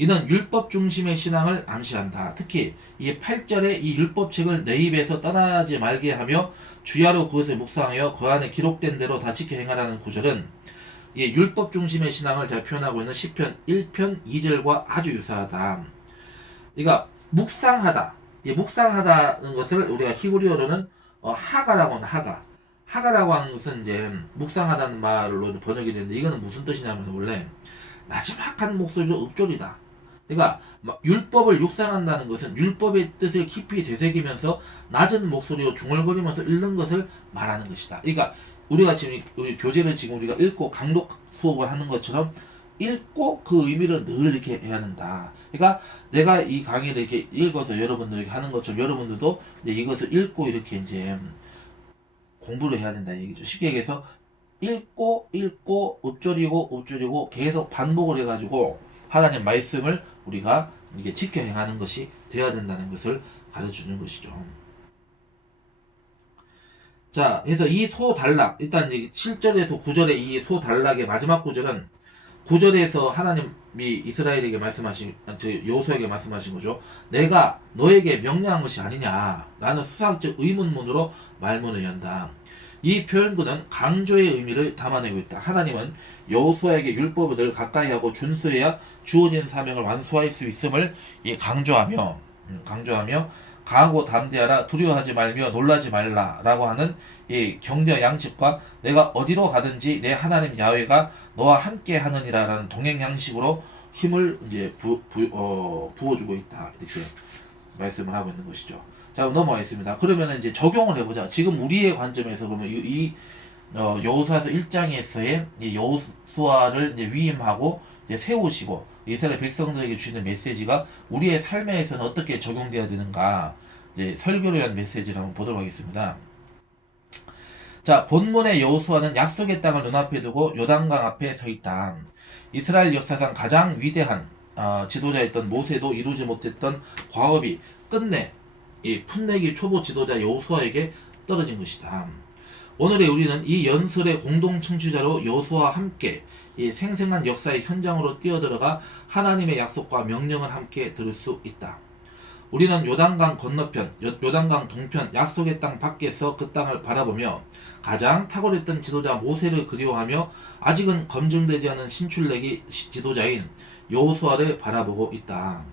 이는 율법 중심의 신앙을 암시한다. 특히 이 8절에 이 율법책을 내 입에서 떠나지 말게 하며 주야로 그것을 묵상하여 그 안에 기록된 대로 다 지켜 행하라는 구절은 이 율법 중심의 신앙을 잘 표현하고 있는 시편 1편 2절과 아주 유사하다. 그러니까 묵상하다. 이 묵상하다는 것을 우리가 히브리어로는 하가라고 하는 하가라고 하는 것은 이제 묵상하다는 말로 번역이 되는데 이거는 무슨 뜻이냐면 원래 나지막한 목소리로 읊조리다. 그러니까 율법을 묵상한다는 것은 율법의 뜻을 깊이 되새기면서 낮은 목소리로 중얼거리면서 읽는 것을 말하는 것이다. 그러니까 우리가 지금 우리 교재를 지금 우리가 읽고 강독 수업을 하는 것처럼 읽고 그 의미를 늘 이렇게 해야 한다. 그러니까 내가 이 강의를 이렇게 읽어서 여러분들에게 하는 것처럼 여러분들도 이제 이것을 읽고 이렇게 이제 공부를 해야 된다 얘기죠. 쉽게 얘기해서 읽고 읊조리고 계속 반복을 해가지고 하나님 말씀을 우리가 이게 지켜 행하는 것이 되어야 된다는 것을 가르쳐주는 것이죠. 자, 그래서 이 소단락, 일단 7절에서 9절의 이 소단락의 마지막 구절은 9절에서 하나님이 이스라엘에게 말씀하신, 여호수아에게 말씀하신 거죠. 내가 너에게 명령한 것이 아니냐. 라는 수상적 의문문으로 말문을 연다. 이 표현구는 강조의 의미를 담아내고 있다. 하나님은 여호수아에게 율법을 늘 가까이 하고 준수해야 주어진 사명을 완수할 수 있음을 강조하며 강하고 담대하라, 두려워하지 말며 놀라지 말라 라고 하는 이 격려 양식과 내가 어디로 가든지 내 하나님 야훼가 너와 함께 하느니라 라는 동행 양식으로 힘을 이제 부어주고 있다. 이렇게 말씀을 하고 있는 것이죠. 자, 넘어가겠습니다. 그러면 이제 적용을 해보자. 지금 우리의 관점에서 그러면 여호수아서 1장에서의 이 여호수아를 이제 위임하고 이제 세우시고 이스라엘 백성들에게 주시는 메시지가 우리의 삶에서는 어떻게 적용되어야 되는가, 이제 설교를 위한 메시지를 한번 보도록 하겠습니다. 자, 본문의 여호수아는 약속의 땅을 눈앞에 두고 요단강 앞에 서 있다. 이스라엘 역사상 가장 위대한 지도자였던 모세도 이루지 못했던 과업이 끝내 이 풋내기 초보 지도자 여호수아에게 떨어진 것이다. 오늘의 우리는 이 연설의 공동 청취자로 여호수아와 함께 이 생생한 역사의 현장으로 뛰어들어가 하나님의 약속과 명령을 함께 들을 수 있다. 우리는 요단강 건너편, 요단강 동편 약속의 땅 밖에서 그 땅을 바라보며 가장 탁월했던 지도자 모세를 그리워하며 아직은 검증되지 않은 신출내기 지도자인 여호수아를 바라보고 있다.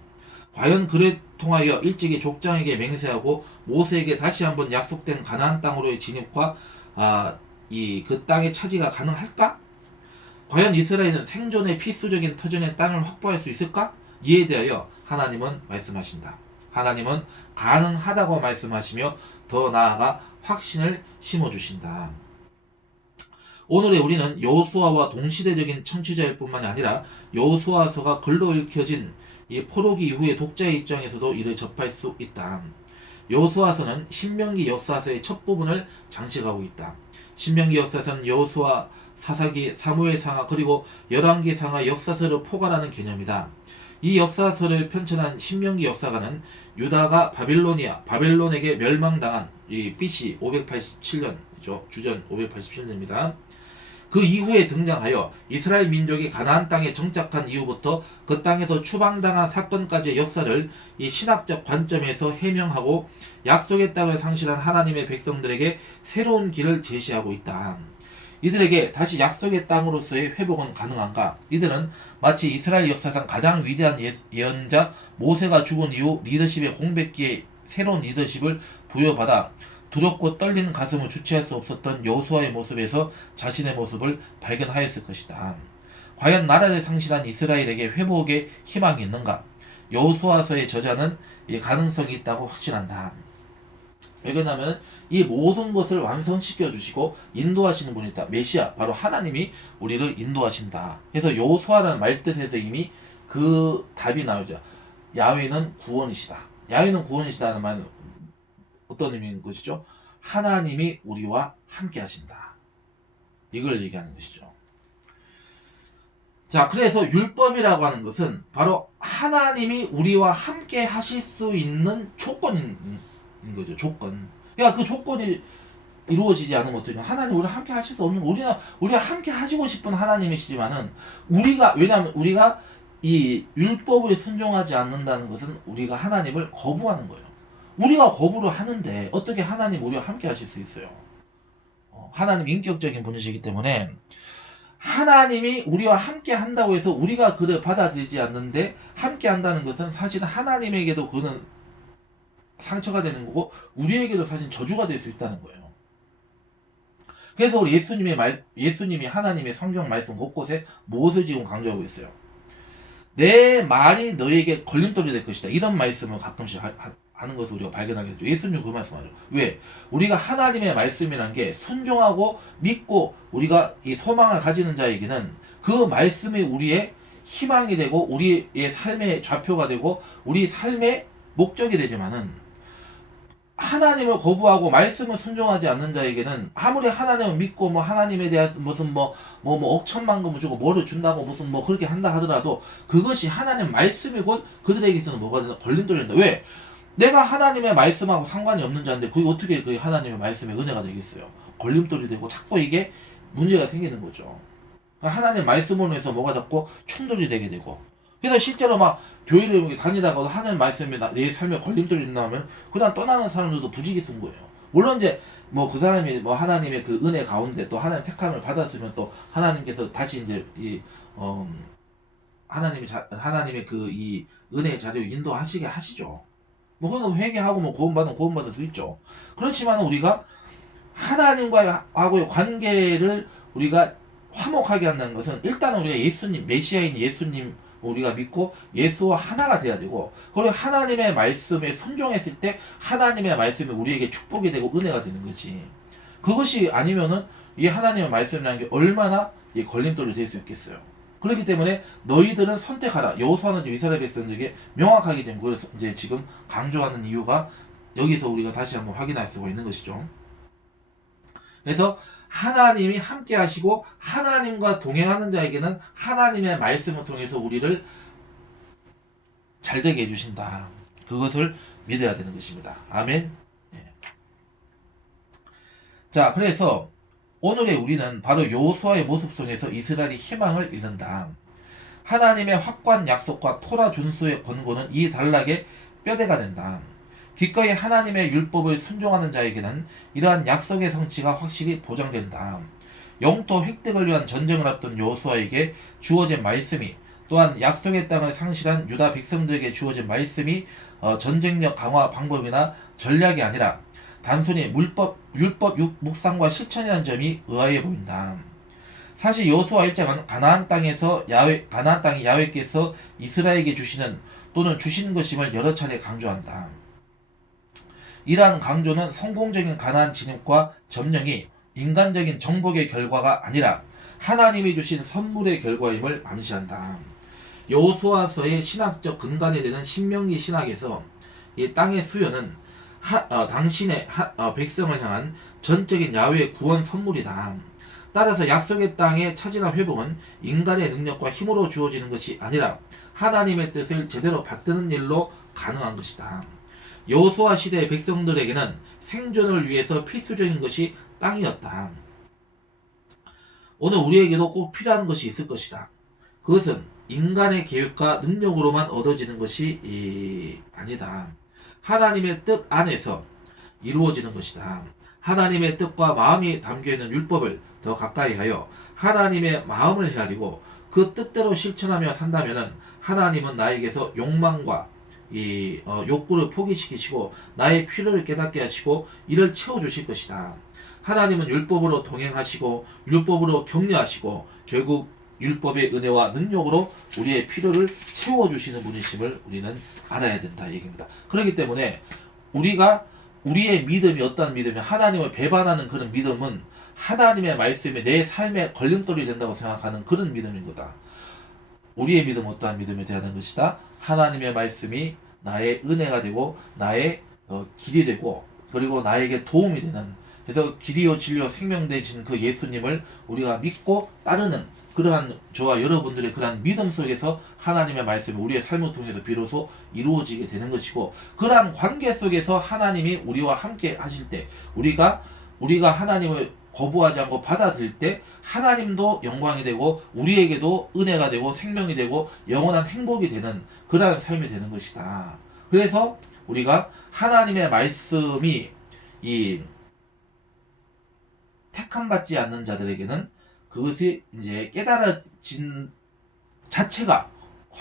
과연 그를 통하여 일찍이 족장에게 맹세하고 모세에게 다시 한번 약속된 가나안 땅으로의 진입과 그 땅의 차지가 가능할까? 과연 이스라엘은 생존의 필수적인 터전의 땅을 확보할 수 있을까? 이에 대하여 하나님은 말씀하신다. 하나님은 가능하다고 말씀하시며 더 나아가 확신을 심어주신다. 오늘의 우리는 여호수아와 동시대적인 청취자일 뿐만이 아니라 여호수아서가 글로 읽혀진 이 포로기 이후의 독자의 입장에서도 이를 접할 수 있다. 여호수아서는 신명기 역사서의 첫 부분을 장식하고 있다. 신명기 역사서는 여호수아, 사사기, 사무엘상하 그리고 열왕기상하 역사서를 포괄하는 개념이다. 이 역사서를 편찬한 신명기 역사가는 유다가 바벨론에게 멸망당한 이 BC 587년이죠. 주전 587년입니다. 그 이후에 등장하여 이스라엘 민족이 가나안 땅에 정착한 이후부터 그 땅에서 추방당한 사건까지의 역사를 이 신학적 관점에서 해명하고 약속의 땅을 상실한 하나님의 백성들에게 새로운 길을 제시하고 있다. 이들에게 다시 약속의 땅으로서의 회복은 가능한가? 이들은 마치 이스라엘 역사상 가장 위대한 예언자 모세가 죽은 이후 리더십의 공백기에 새로운 리더십을 부여받아 두렵고 떨리는 가슴을 주체할 수 없었던 여호수아의 모습에서 자신의 모습을 발견하였을 것이다. 과연 나라를 상실한 이스라엘에게 회복의 희망이 있는가? 여호수아서의 저자는 이 가능성이 있다고 확신한다. 왜냐하면 이 모든 것을 완성시켜 주시고 인도하시는 분이 있다. 메시아, 바로 하나님이 우리를 인도하신다. 그래서 여호수아라는 말뜻에서 이미 그 답이 나오죠. 야훼는 구원이시다. 야훼는 구원이시다는 말은 어떤 의미인 것이죠? 하나님이 우리와 함께 하신다. 이걸 얘기하는 것이죠. 자, 그래서 율법이라고 하는 것은 바로 하나님이 우리와 함께 하실 수 있는 조건인 거죠. 조건. 그러니까 그 조건이 이루어지지 않으면 어떻게 하나님 우리와 함께 하실 수 없는 우리가 함께 하시고 싶은 하나님이시지만은 왜냐하면 우리가 이 율법을 순종하지 않는다는 것은 우리가 하나님을 거부하는 거예요. 우리가 거부를 하는데 어떻게 하나님 우리와 함께 하실 수 있어요? 하나님 인격적인 분이시기 때문에 하나님이 우리와 함께 한다고 해서 우리가 그를 받아들이지 않는데 함께 한다는 것은 사실은 하나님에게도 그는 상처가 되는 거고 우리에게도 사실 저주가 될 수 있다는 거예요. 그래서 우리 예수님이 하나님의 성경 말씀 곳곳에 무엇을 지금 강조하고 있어요? 내 말이 너에게 걸림돌이 될 것이다. 이런 말씀을 가끔씩 하는 것을 우리가 발견하게 되죠. 예수님 그 말씀하죠. 왜? 우리가 하나님의 말씀이란 게 순종하고 믿고 우리가 이 소망을 가지는 자에게는 그 말씀이 우리의 희망이 되고 우리의 삶의 좌표가 되고 우리 삶의 목적이 되지만은 하나님을 거부하고 말씀을 순종하지 않는 자에게는 아무리 하나님을 믿고 하나님에 대한 무슨 억천만금을 주고 뭐를 준다고 무슨 그렇게 한다 하더라도 그것이 하나님 말씀이 곧 그들에게 있어서는 뭐가 되나 걸림돌이 된다. 왜? 내가 하나님의 말씀하고 상관이 없는 자인데 그게 어떻게 그 하나님의 말씀의 은혜가 되겠어요? 걸림돌이 되고 자꾸 이게 문제가 생기는 거죠. 그러니까 하나님의 말씀으로 해서 뭐가 자꾸 충돌이 되게 되고 그래서 실제로 교회를 다니다가도 하나님 말씀에 내 삶에 걸림돌이 있나면 그다음 떠나는 사람들도 부지기수인 거예요. 물론 이제 그 사람이 하나님의 그 은혜 가운데 또 하나님 택함을 받았으면 또 하나님께서 다시 이제 하나님의 그 이 은혜의 자리로 인도하시게 하시죠. 그건 회개하고 구원받을 수도 있죠. 그렇지만 우리가 하나님과의 관계를 우리가 화목하게 한다는 것은 일단은 우리가 예수님, 메시아인 예수님 우리가 믿고 예수와 하나가 돼야 되고 그리고 하나님의 말씀에 순종했을 때 하나님의 말씀이 우리에게 축복이 되고 은혜가 되는 거지. 그것이 아니면은 이 하나님의 말씀이라는 게 얼마나 걸림돌이 될 수 있겠어요. 그렇기 때문에 너희들은 선택하라. 여호수아는 이스라엘 백성들에게 명확하게 그래서 이제 지금 강조하는 이유가 여기서 우리가 다시 한번 확인할 수가 있는 것이죠. 그래서 하나님이 함께 하시고 하나님과 동행하는 자에게는 하나님의 말씀을 통해서 우리를 잘되게 해주신다. 그것을 믿어야 되는 것입니다. 아멘. 예. 자, 그래서 오늘의 우리는 바로 여호수아의 모습 속에서 이스라엘이 희망을 잃는다. 하나님의 확고한 약속과 토라 준수의 권고는 이 단락의 뼈대가 된다. 기꺼이 하나님의 율법을 순종하는 자에게는 이러한 약속의 성취가 확실히 보장된다. 영토 획득을 위한 전쟁을 앞둔 여호수아에게 주어진 말씀이, 또한 약속의 땅을 상실한 유다 백성들에게 주어진 말씀이 전쟁력 강화 방법이나 전략이 아니라 단순히 율법 묵상과 실천이라는 점이 의아해 보인다. 사실 여호수아 1장은 가나안 땅이 야훼께서 이스라엘에게 주시는 또는 주신 것임을 여러 차례 강조한다. 이러한 강조는 성공적인 가나안 진입과 점령이 인간적인 정복의 결과가 아니라 하나님이 주신 선물의 결과임을 암시한다. 여호수아서의 신학적 근간이 되는 신명기 신학에서 이 땅의 수요는 당신의 백성을 향한 전적인 야훼의 구원 선물이다. 따라서 약속의 땅의 차지나 회복은 인간의 능력과 힘으로 주어지는 것이 아니라 하나님의 뜻을 제대로 받드는 일로 가능한 것이다. 여호수아 시대의 백성들에게는 생존을 위해서 필수적인 것이 땅이었다. 오늘 우리에게도 꼭 필요한 것이 있을 것이다. 그것은 인간의 계획과 능력으로만 얻어지는 것이 아니다. 하나님의 뜻 안에서 이루어지는 것이다. 하나님의 뜻과 마음이 담겨있는 율법을 더 가까이 하여 하나님의 마음을 헤아리고 그 뜻대로 실천하며 산다면 하나님은 나에게서 욕망과 욕구를 포기시키시고 나의 필요를 깨닫게 하시고 이를 채워주실 것이다. 하나님은 율법으로 동행하시고 율법으로 격려하시고 결국 율법의 은혜와 능력으로 우리의 필요를 채워주시는 분이심을 우리는 알아야 된다 얘기입니다. 그렇기 때문에 우리의 믿음이 어떠한 믿음이 하나님을 배반하는 그런 믿음은 하나님의 말씀이 내 삶의 걸림돌이 된다고 생각하는 그런 믿음인 거다. 우리의 믿음은 어떠한 믿음이 되어야 하는 것이다. 하나님의 말씀이 나의 은혜가 되고 나의 길이 되고 그리고 나에게 도움이 되는, 그래서 길이요 진리요 생명 되신 그 예수님을 우리가 믿고 따르는 그러한 저와 여러분들의 그러한 믿음 속에서 하나님의 말씀이 우리의 삶을 통해서 비로소 이루어지게 되는 것이고, 그러한 관계 속에서 하나님이 우리와 함께 하실 때 우리가 하나님을 거부하지 않고 받아들일 때 하나님도 영광이 되고 우리에게도 은혜가 되고 생명이 되고 영원한 행복이 되는 그러한 삶이 되는 것이다. 그래서 우리가 하나님의 말씀이 이 택함받지 않는 자들에게는 그것이 이제 깨달아진 자체가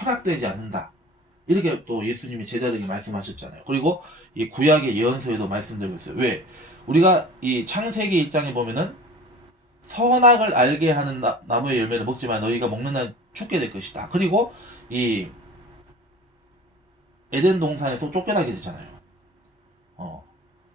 허락되지 않는다. 이렇게 또 예수님이 제자들에게 말씀하셨잖아요. 그리고 이 구약의 예언서에도 말씀드리고 있어요. 왜? 우리가 이 창세기 1장에 보면은 선악을 알게 하는 나무의 열매를 먹지만 너희가 먹는 날 죽게 될 것이다. 그리고 이 에덴 동산에서 쫓겨나게 되잖아요.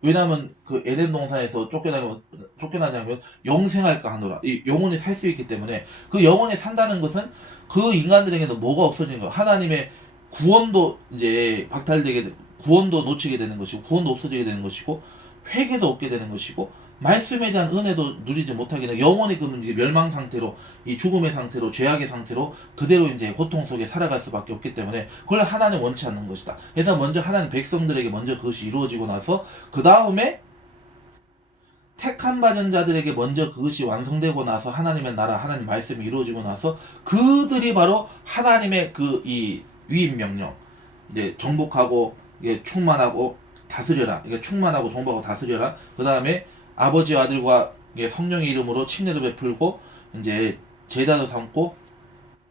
왜냐하면 그 에덴 동산에서 쫓겨나지 않으면 영생할까 하노라. 이 영혼이 살 수 있기 때문에 그 영혼이 산다는 것은 그 인간들에게는 뭐가 없어지는 거예요. 하나님의 구원도 이제 박탈되게, 구원도 놓치게 되는 것이고, 구원도 없어지게 되는 것이고, 회개도 없게 되는 것이고, 말씀에 대한 은혜도 누리지 못하게 되는, 영원히 그러면 멸망 상태로, 이 죽음의 상태로, 죄악의 상태로 그대로 이제 고통 속에 살아갈 수밖에 없기 때문에 그걸 하나님 원치 않는 것이다. 그래서 먼저 하나님 백성들에게 먼저 그것이 이루어지고 나서 그 다음에 택함 받은 자들에게 먼저 그것이 완성되고 나서 하나님의 나라, 하나님 말씀이 이루어지고 나서 그들이 바로 하나님의 그 이 위임 명령, 이제 정복하고 이게 충만하고 다스려라. 이게 충만하고 정복하고 다스려라. 그 다음에 아버지와 아들과 성령의 이름으로 침례를 베풀고 이제 제자도 삼고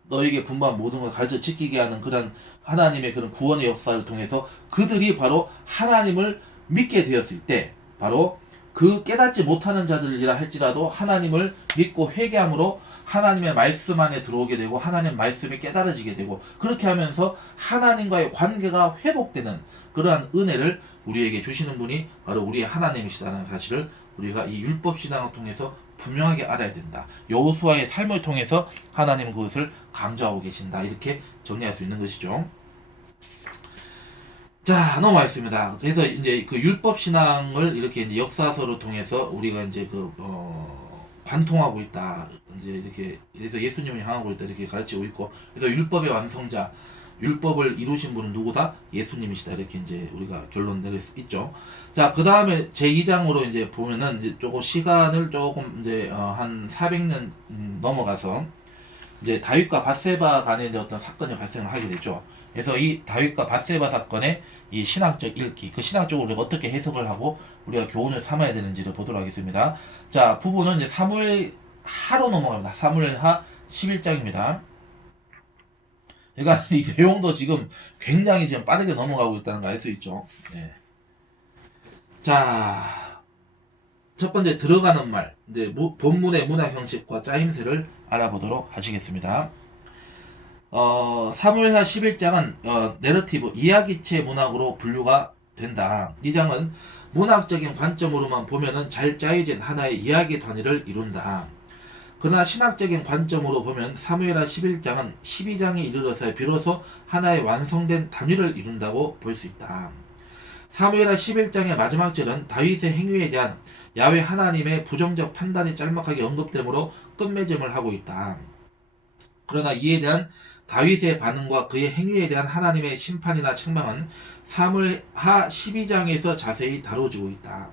너에게 분부한 모든 걸 가르쳐 지키게 하는 그런 하나님의 그런 구원의 역사를 통해서 그들이 바로 하나님을 믿게 되었을 때 바로 그 깨닫지 못하는 자들이라 할지라도 하나님을 믿고 회개함으로 하나님의 말씀 안에 들어오게 되고 하나님 말씀이 깨달아지게 되고, 그렇게 하면서 하나님과의 관계가 회복되는 그러한 은혜를 우리에게 주시는 분이 바로 우리의 하나님이시다는 사실을 우리가 이 율법 신앙을 통해서 분명하게 알아야 된다. 여호수아의 삶을 통해서 하나님은 그것을 강조하고 계신다. 이렇게 정리할 수 있는 것이죠. 자, 넘어가겠습니다. 그래서 이제 그 율법 신앙을 이렇게 이제 역사서를 통해서 우리가 이제 관통하고 있다. 이제 이렇게, 그래서 예수님을 향하고 있다. 이렇게 가르치고 있고, 그래서 율법의 완성자, 율법을 이루신 분은 누구다? 예수님이시다. 이렇게 이제 우리가 결론 내릴 수 있죠. 자, 그 다음에 제2장으로 이제 보면은 이제 조금 시간을 조금 이제 한 400년 넘어가서 이제 다윗과 밧세바 간에 이제 어떤 사건이 발생을 하게 되죠. 그래서 이 다윗과 밧세바 사건의 이 신학적 읽기, 그 신학적으로 우리가 어떻게 해석을 하고 우리가 교훈을 삼아야 되는지를 보도록 하겠습니다. 자, 부분은 이제 사무엘 하로 넘어갑니다. 사무엘하 11장입니다. 그러니까 이 내용도 지금 굉장히 지금 빠르게 넘어가고 있다는 걸 알 수 있죠. 네. 자, 첫 번째 들어가는 말, 이제 본문의 문학 형식과 짜임새를 알아보도록 하시겠습니다. 사무엘하 11장은 내러티브, 이야기체 문학으로 분류가 된다. 이 장은 문학적인 관점으로만 보면은 잘 짜여진 하나의 이야기 단위를 이룬다. 그러나 신학적인 관점으로 보면 사무엘하 11장은 12장에 이르러서 비로소 하나의 완성된 단위를 이룬다고 볼 수 있다. 사무엘하 11장의 마지막 절은 다윗의 행위에 대한 야훼 하나님의 부정적 판단이 짤막하게 언급되므로 끝맺음을 하고 있다. 그러나 이에 대한 다윗의 반응과 그의 행위에 대한 하나님의 심판이나 책망은 사무엘하 12장에서 자세히 다뤄지고 있다.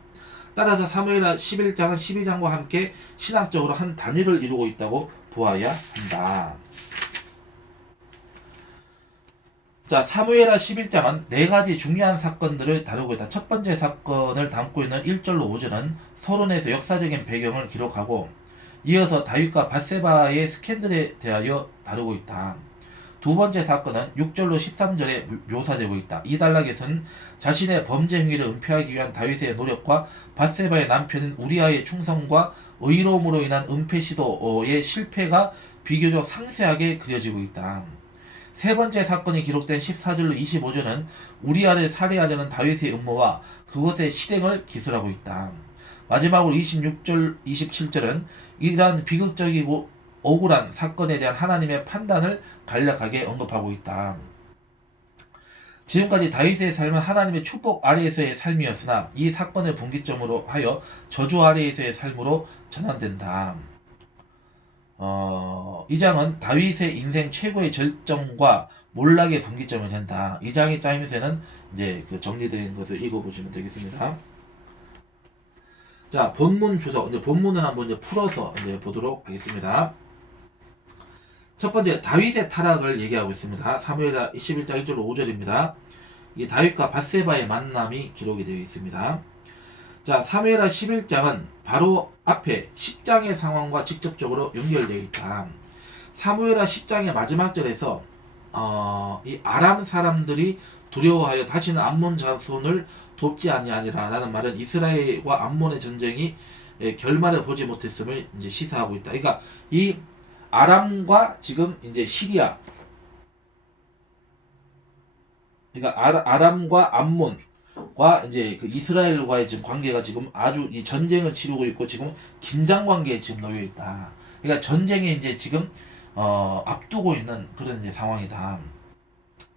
따라서 사무엘하 11장은 12장과 함께 신학적으로 한 단위를 이루고 있다고 보아야 한다. 자, 사무엘하 11장은 네 가지 중요한 사건들을 다루고 있다. 첫 번째 사건을 담고 있는 1절로 5절은 서론에서 역사적인 배경을 기록하고 이어서 다윗과 밧세바의 스캔들에 대하여 다루고 있다. 두 번째 사건은 6절로 13절에 묘사되고 있다. 이 단락에서는 자신의 범죄 행위를 은폐하기 위한 다윗의 노력과 밧세바의 남편인 우리아의 충성과 의로움으로 인한 은폐 시도의 실패가 비교적 상세하게 그려지고 있다. 세 번째 사건이 기록된 14절로 25절은 우리아를 살해하려는 다윗의 음모와 그것의 실행을 기술하고 있다. 마지막으로 26절, 27절은 이러한 비극적이고 억울한 사건에 대한 하나님의 판단을 간략하게 언급하고 있다. 지금까지 다윗의 삶은 하나님의 축복 아래에서의 삶이었으나 이 사건을 분기점으로 하여 저주 아래에서의 삶으로 전환된다. 이 장은 다윗의 인생 최고의 절정과 몰락의 분기점이 된다. 이 장의 짜임새는 이제 그 정리된 것을 읽어보시면 되겠습니다. 자, 본문 주석, 이제 본문을 한번 이제 풀어서 이제 보도록 하겠습니다. 첫 번째, 다윗의 타락을 얘기하고 있습니다. 사무엘하 11장 1절로 5절입니다. 이 다윗과 밧세바의 만남이 기록이 되어 있습니다. 자, 사무엘하 11장은 바로 앞에 10장의 상황과 직접적으로 연결되어 있다. 사무엘하 10장의 마지막 절에서 이 아람 사람들이 두려워하여 다시는 암몬 자손을 돕지 아니하니라 라는 말은 이스라엘과 암몬의 전쟁이 결말을 보지 못했음을 이제 시사하고 있다. 그러니까 이 아람과 지금 이제 시리아, 그러니까 아람과 암몬과 이제 그 이스라엘과의 지금 관계가 지금 아주 이 전쟁을 치르고 있고 지금 긴장 관계에 지금 놓여 있다. 그러니까 전쟁에 이제 지금 앞두고 있는 그런 이제 상황이다.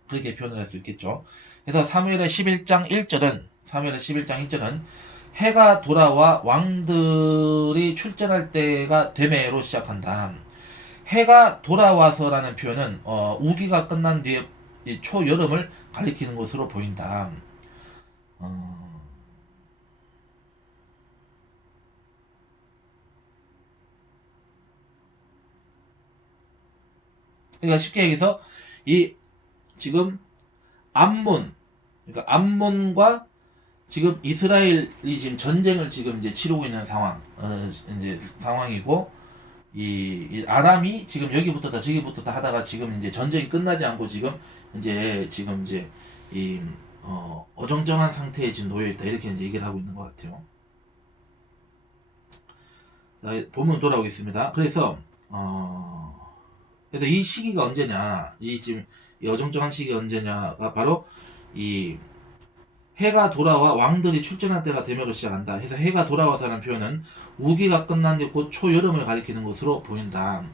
그렇게 표현을 할 수 있겠죠. 그래서 사무엘하 11장 1절은 해가 돌아와 왕들이 출전할 때가 되매로 시작한다. 해가 돌아와서라는 표현은 우기가 끝난 뒤에 이 초여름을 가리키는 것으로 보인다. 그러니까 쉽게 얘기해서 이 지금 그러니까 암몬과 지금 이스라엘이 지금 전쟁을 지금 이제 치르고 있는 이제 상황이고 이 아람이 지금 여기부터 다 저기부터 다 하다가 지금 이제 전쟁이 끝나지 않고 지금 이제 이 어정쩡한 상태에 지금 놓여 있다 이렇게 이제 얘기를 하고 있는 것 같아요. 자, 본문 돌아오겠습니다. 그래서 이 시기가 언제냐? 지금 이 어정쩡한 시기가 언제냐가 바로 이 해가 돌아와 왕들이 출전할 때가 되면로 시작한다. 해서 해가 돌아와서라는 표현은 우기가 끝난 뒤 곧 초여름을 가리키는 것으로 보인다.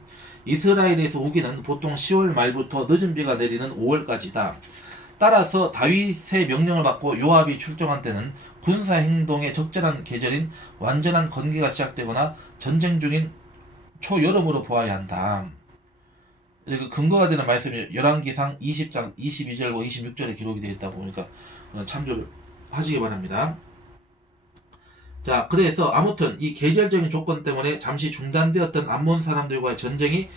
이스라엘에서 우기는 보통 10월 말부터 늦은 비가 내리는 5월까지다. 따라서 다윗의 명령을 받고 요압이 출정한 때는 군사 행동의 적절한 계절인 완전한 건기가 시작되거나 전쟁 중인 초여름으로 보아야 한다. 그 근거가 되는 말씀이 열왕기상 20장 22절과 26절에 기록이 되어 있다고 보니까 참조를 하시기 바랍니다. 자, 그래서 아무튼 이 계절적인 조건 때문에 잠시 중단되었던 암몬 사람들과의 전쟁이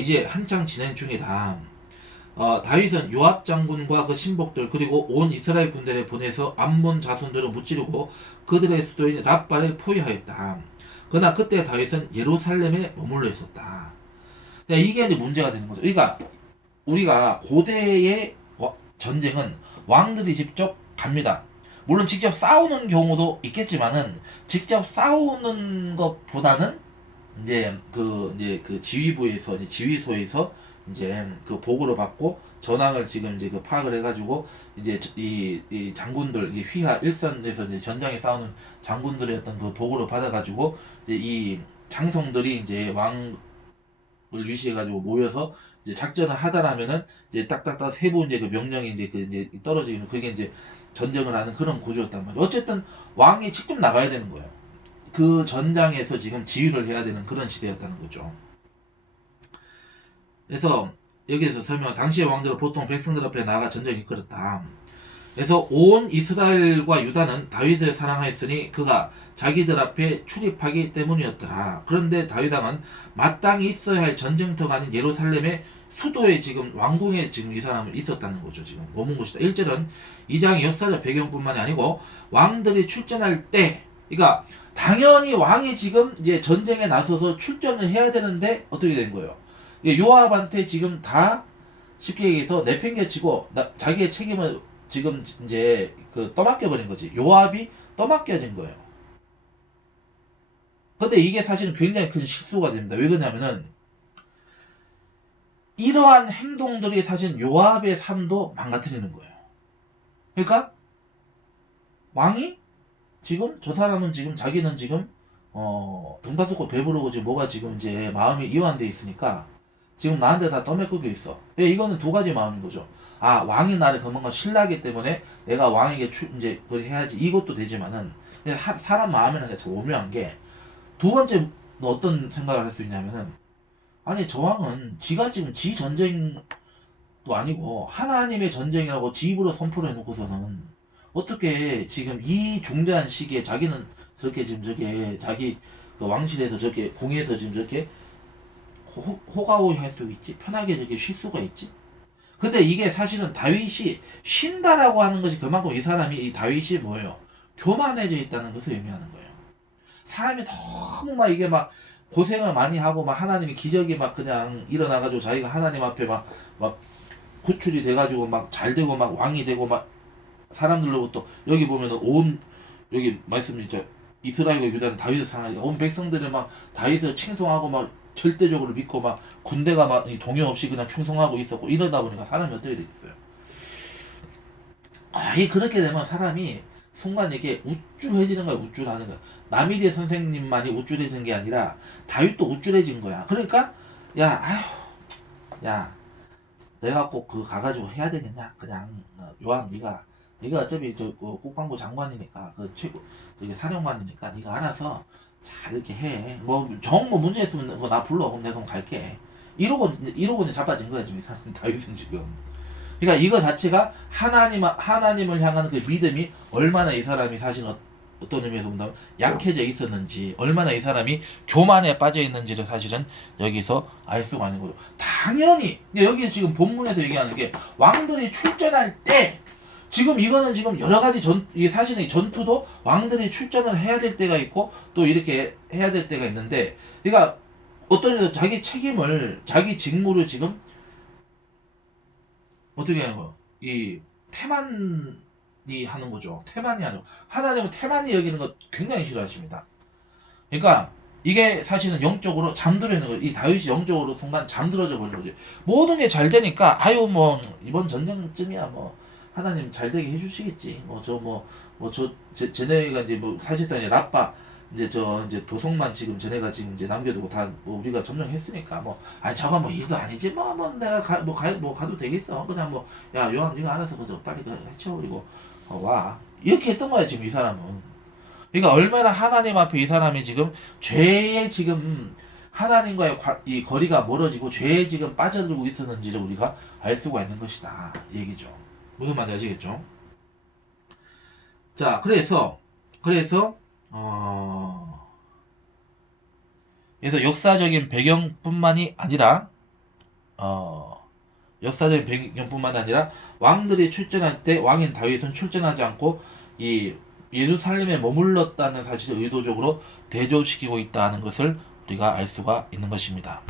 이제 한창 진행 중이다. 다윗은 요압 장군과 그 신복들 그리고 온 이스라엘 군대를 보내서 암몬 자손들을 무찌르고 그들의 수도인 랍바를 포위하였다. 그러나 그때 다윗은 예루살렘에 머물러 있었다. 이게 이제 문제가 되는 거죠. 그러니까 우리가 고대의 전쟁은 왕들이 직접 갑니다. 물론 직접 싸우는 경우도 있겠지만은 직접 싸우는 것보다는 이제 그 지휘부에서 이제 지휘소에서 이제 그 보고를 받고 전황을 지금 이제 그 파악을 해가지고 이제 이 장군들 이 휘하 일선에서 이제 전장에 싸우는 장군들의 어떤 그 보고를 받아가지고 이제 이 장성들이 이제 왕을 위시해가지고 모여서 이제 작전을 하다라면은 이제 딱딱딱 세부 이제 그 명령이 이제 그 이제 떨어지는 그게 이제 전쟁을 하는 그런 구조였단 말이에요. 어쨌든 왕이 직접 나가야 되는 거예요. 그 전장에서 지금 지휘를 해야 되는 그런 시대였다는 거죠. 그래서 여기에서 설명, 당시의 왕들은 보통 백성들 앞에 나아가 전쟁을 이끌었다. 그래서 온 이스라엘과 유다는 다윗을 사랑하였으니 그가 자기들 앞에 출입하기 때문이었더라. 그런데 다윗 왕은 마땅히 있어야 할 전쟁터가 아닌 예루살렘의 수도에 지금 왕궁에 지금 이 사람은 있었다는 거죠. 지금 머문 곳이다. 1절은 이 장의 역사적 배경뿐만이 아니고 왕들이 출전할 때, 그러니까 당연히 왕이 지금 이제 전쟁에 나서서 출전을 해야 되는데 어떻게 된 거예요? 요압한테 지금 다 쉽게 얘기해서 내팽개치고 자기의 책임을 지금 이제 그 떠맡겨버린 거지. 요압이 떠맡겨진 거예요. 근데 이게 사실은 굉장히 큰 실수가 됩니다. 왜 그러냐면은 이러한 행동들이 사실 요압의 삶도 망가뜨리는 거예요. 그러니까 왕이 지금 저 사람은 지금 자기는 지금 돈 다 쏟고 배부르고 지금 뭐가 지금 이제 마음이 이완돼 있으니까 지금 나한테 다 떠맡기고 있어. 이거는 두 가지 마음인 거죠. 아, 왕이 나를 그만큼 신뢰하기 때문에 내가 왕에게 이제 그걸 해야지. 이것도 되지만은 사람 마음이라는 게 참 오묘한 게 두 번째 어떤 생각을 할 수 있냐면은 아니 저 왕은 지가 지금 지 전쟁도 아니고 하나님의 전쟁이라고 지 입으로 선포를 해놓고서는 어떻게 지금 이 중대한 시기에 자기는 저렇게 지금 저게 자기 그 왕실에서 저렇게 궁에서 지금 저렇게 호가호위 할 수 있지? 편하게 저렇게 쉴 수가 있지? 근데 이게 사실은 다윗이 쉰다라고 하는 것이 그만큼 이 사람이 이 다윗이 뭐예요? 교만해져 있다는 것을 의미하는 거예요. 사람이 너무 막 이게 막 고생을 많이 하고 막 하나님이 기적이 막 그냥 일어나가지고 자기가 하나님 앞에 막 구출이 돼가지고 막 잘 되고 막 왕이 되고 막 사람들로부터 여기 보면은 온 여기 말씀이죠. 이스라엘과 유다는 다윗을 사랑하니까 온 백성들이 막 다윗을 칭송하고 막 절대적으로 믿고 막 군대가 막 동요 없이 그냥 충성하고 있었고 이러다 보니까 사람이 어떻게 되겠어요? 그렇게 되면 사람이 순간 이게 우쭐해지는 거야, 우쭐하는 거야. 나미디의 선생님만이 우쭐해진 게 아니라 다윗도 우쭐해진 거야. 그러니까 야 내가 꼭 그 가가지고 해야 되겠냐? 그냥 요한 네가 어차피 저 국방부 장관이니까 그 최고 저기 사령관이니까 네가 알아서 잘 이렇게 해. 뭐 문제 있으면 나 불러. 그럼 내가 갈게. 이러고 이제 자빠진 거야 지금 이 사람 다윗은 지금. 그러니까 이거 자체가 하나님을 향한 그 믿음이 얼마나 이 사람이 사실 어떤 의미에서 본다면 약해져 있었는지, 얼마나 이 사람이 교만에 빠져 있는지를 사실은 여기서 알 수가 있는 거죠. 당연히 여기 지금 본문에서 얘기하는 게 왕들이 출전할 때 지금 이거는 지금 여러 가지 이게 사실은 전투도 왕들이 출전을 해야 될 때가 있고 또 이렇게 해야 될 때가 있는데, 그러니까 어떤 의미에서 자기 책임을 자기 직무를 지금 어떻게 하는 거야? 이 태만이 하는 거죠. 태만이 하는 거. 하나님은 태만이 여기는 거 굉장히 싫어하십니다. 그러니까 이게 사실은 영적으로 잠들어 있는 거예요. 이 다윗이 영적으로 순간 잠들어져 버리는 거죠. 모든 게 잘 되니까 뭐 이번 전쟁쯤이야 뭐 하나님 잘 되게 해주시겠지. 쟤네가 이제 뭐 사실상 랍바 이제 도성만 지금 쟤네가 지금 이제 남겨두고 다 뭐 우리가 점령했으니까 뭐 아니 저거 뭐 일도 아니지 뭐 내가 가도 되겠어 그냥 뭐 야 요한 네가 알아서 그저 빨리 해쳐버리고 와 이렇게 했던 거야 지금 이 사람은. 그러니까 얼마나 하나님 앞에 이 사람이 지금 죄에 지금 하나님과의 이 거리가 멀어지고 죄에 지금 빠져들고 있었는지를 우리가 알 수가 있는 것이다 이 얘기죠. 무슨 말인지 아시겠죠? 자 그래서 그래서 역사적인 배경뿐만이 아니라 역사적인 배경뿐만 아니라 왕들이 출전할 때 왕인 다윗은 출전하지 않고 이 예루살렘에 머물렀다는 사실을 의도적으로 대조시키고 있다는 것을 우리가 알 수가 있는 것입니다.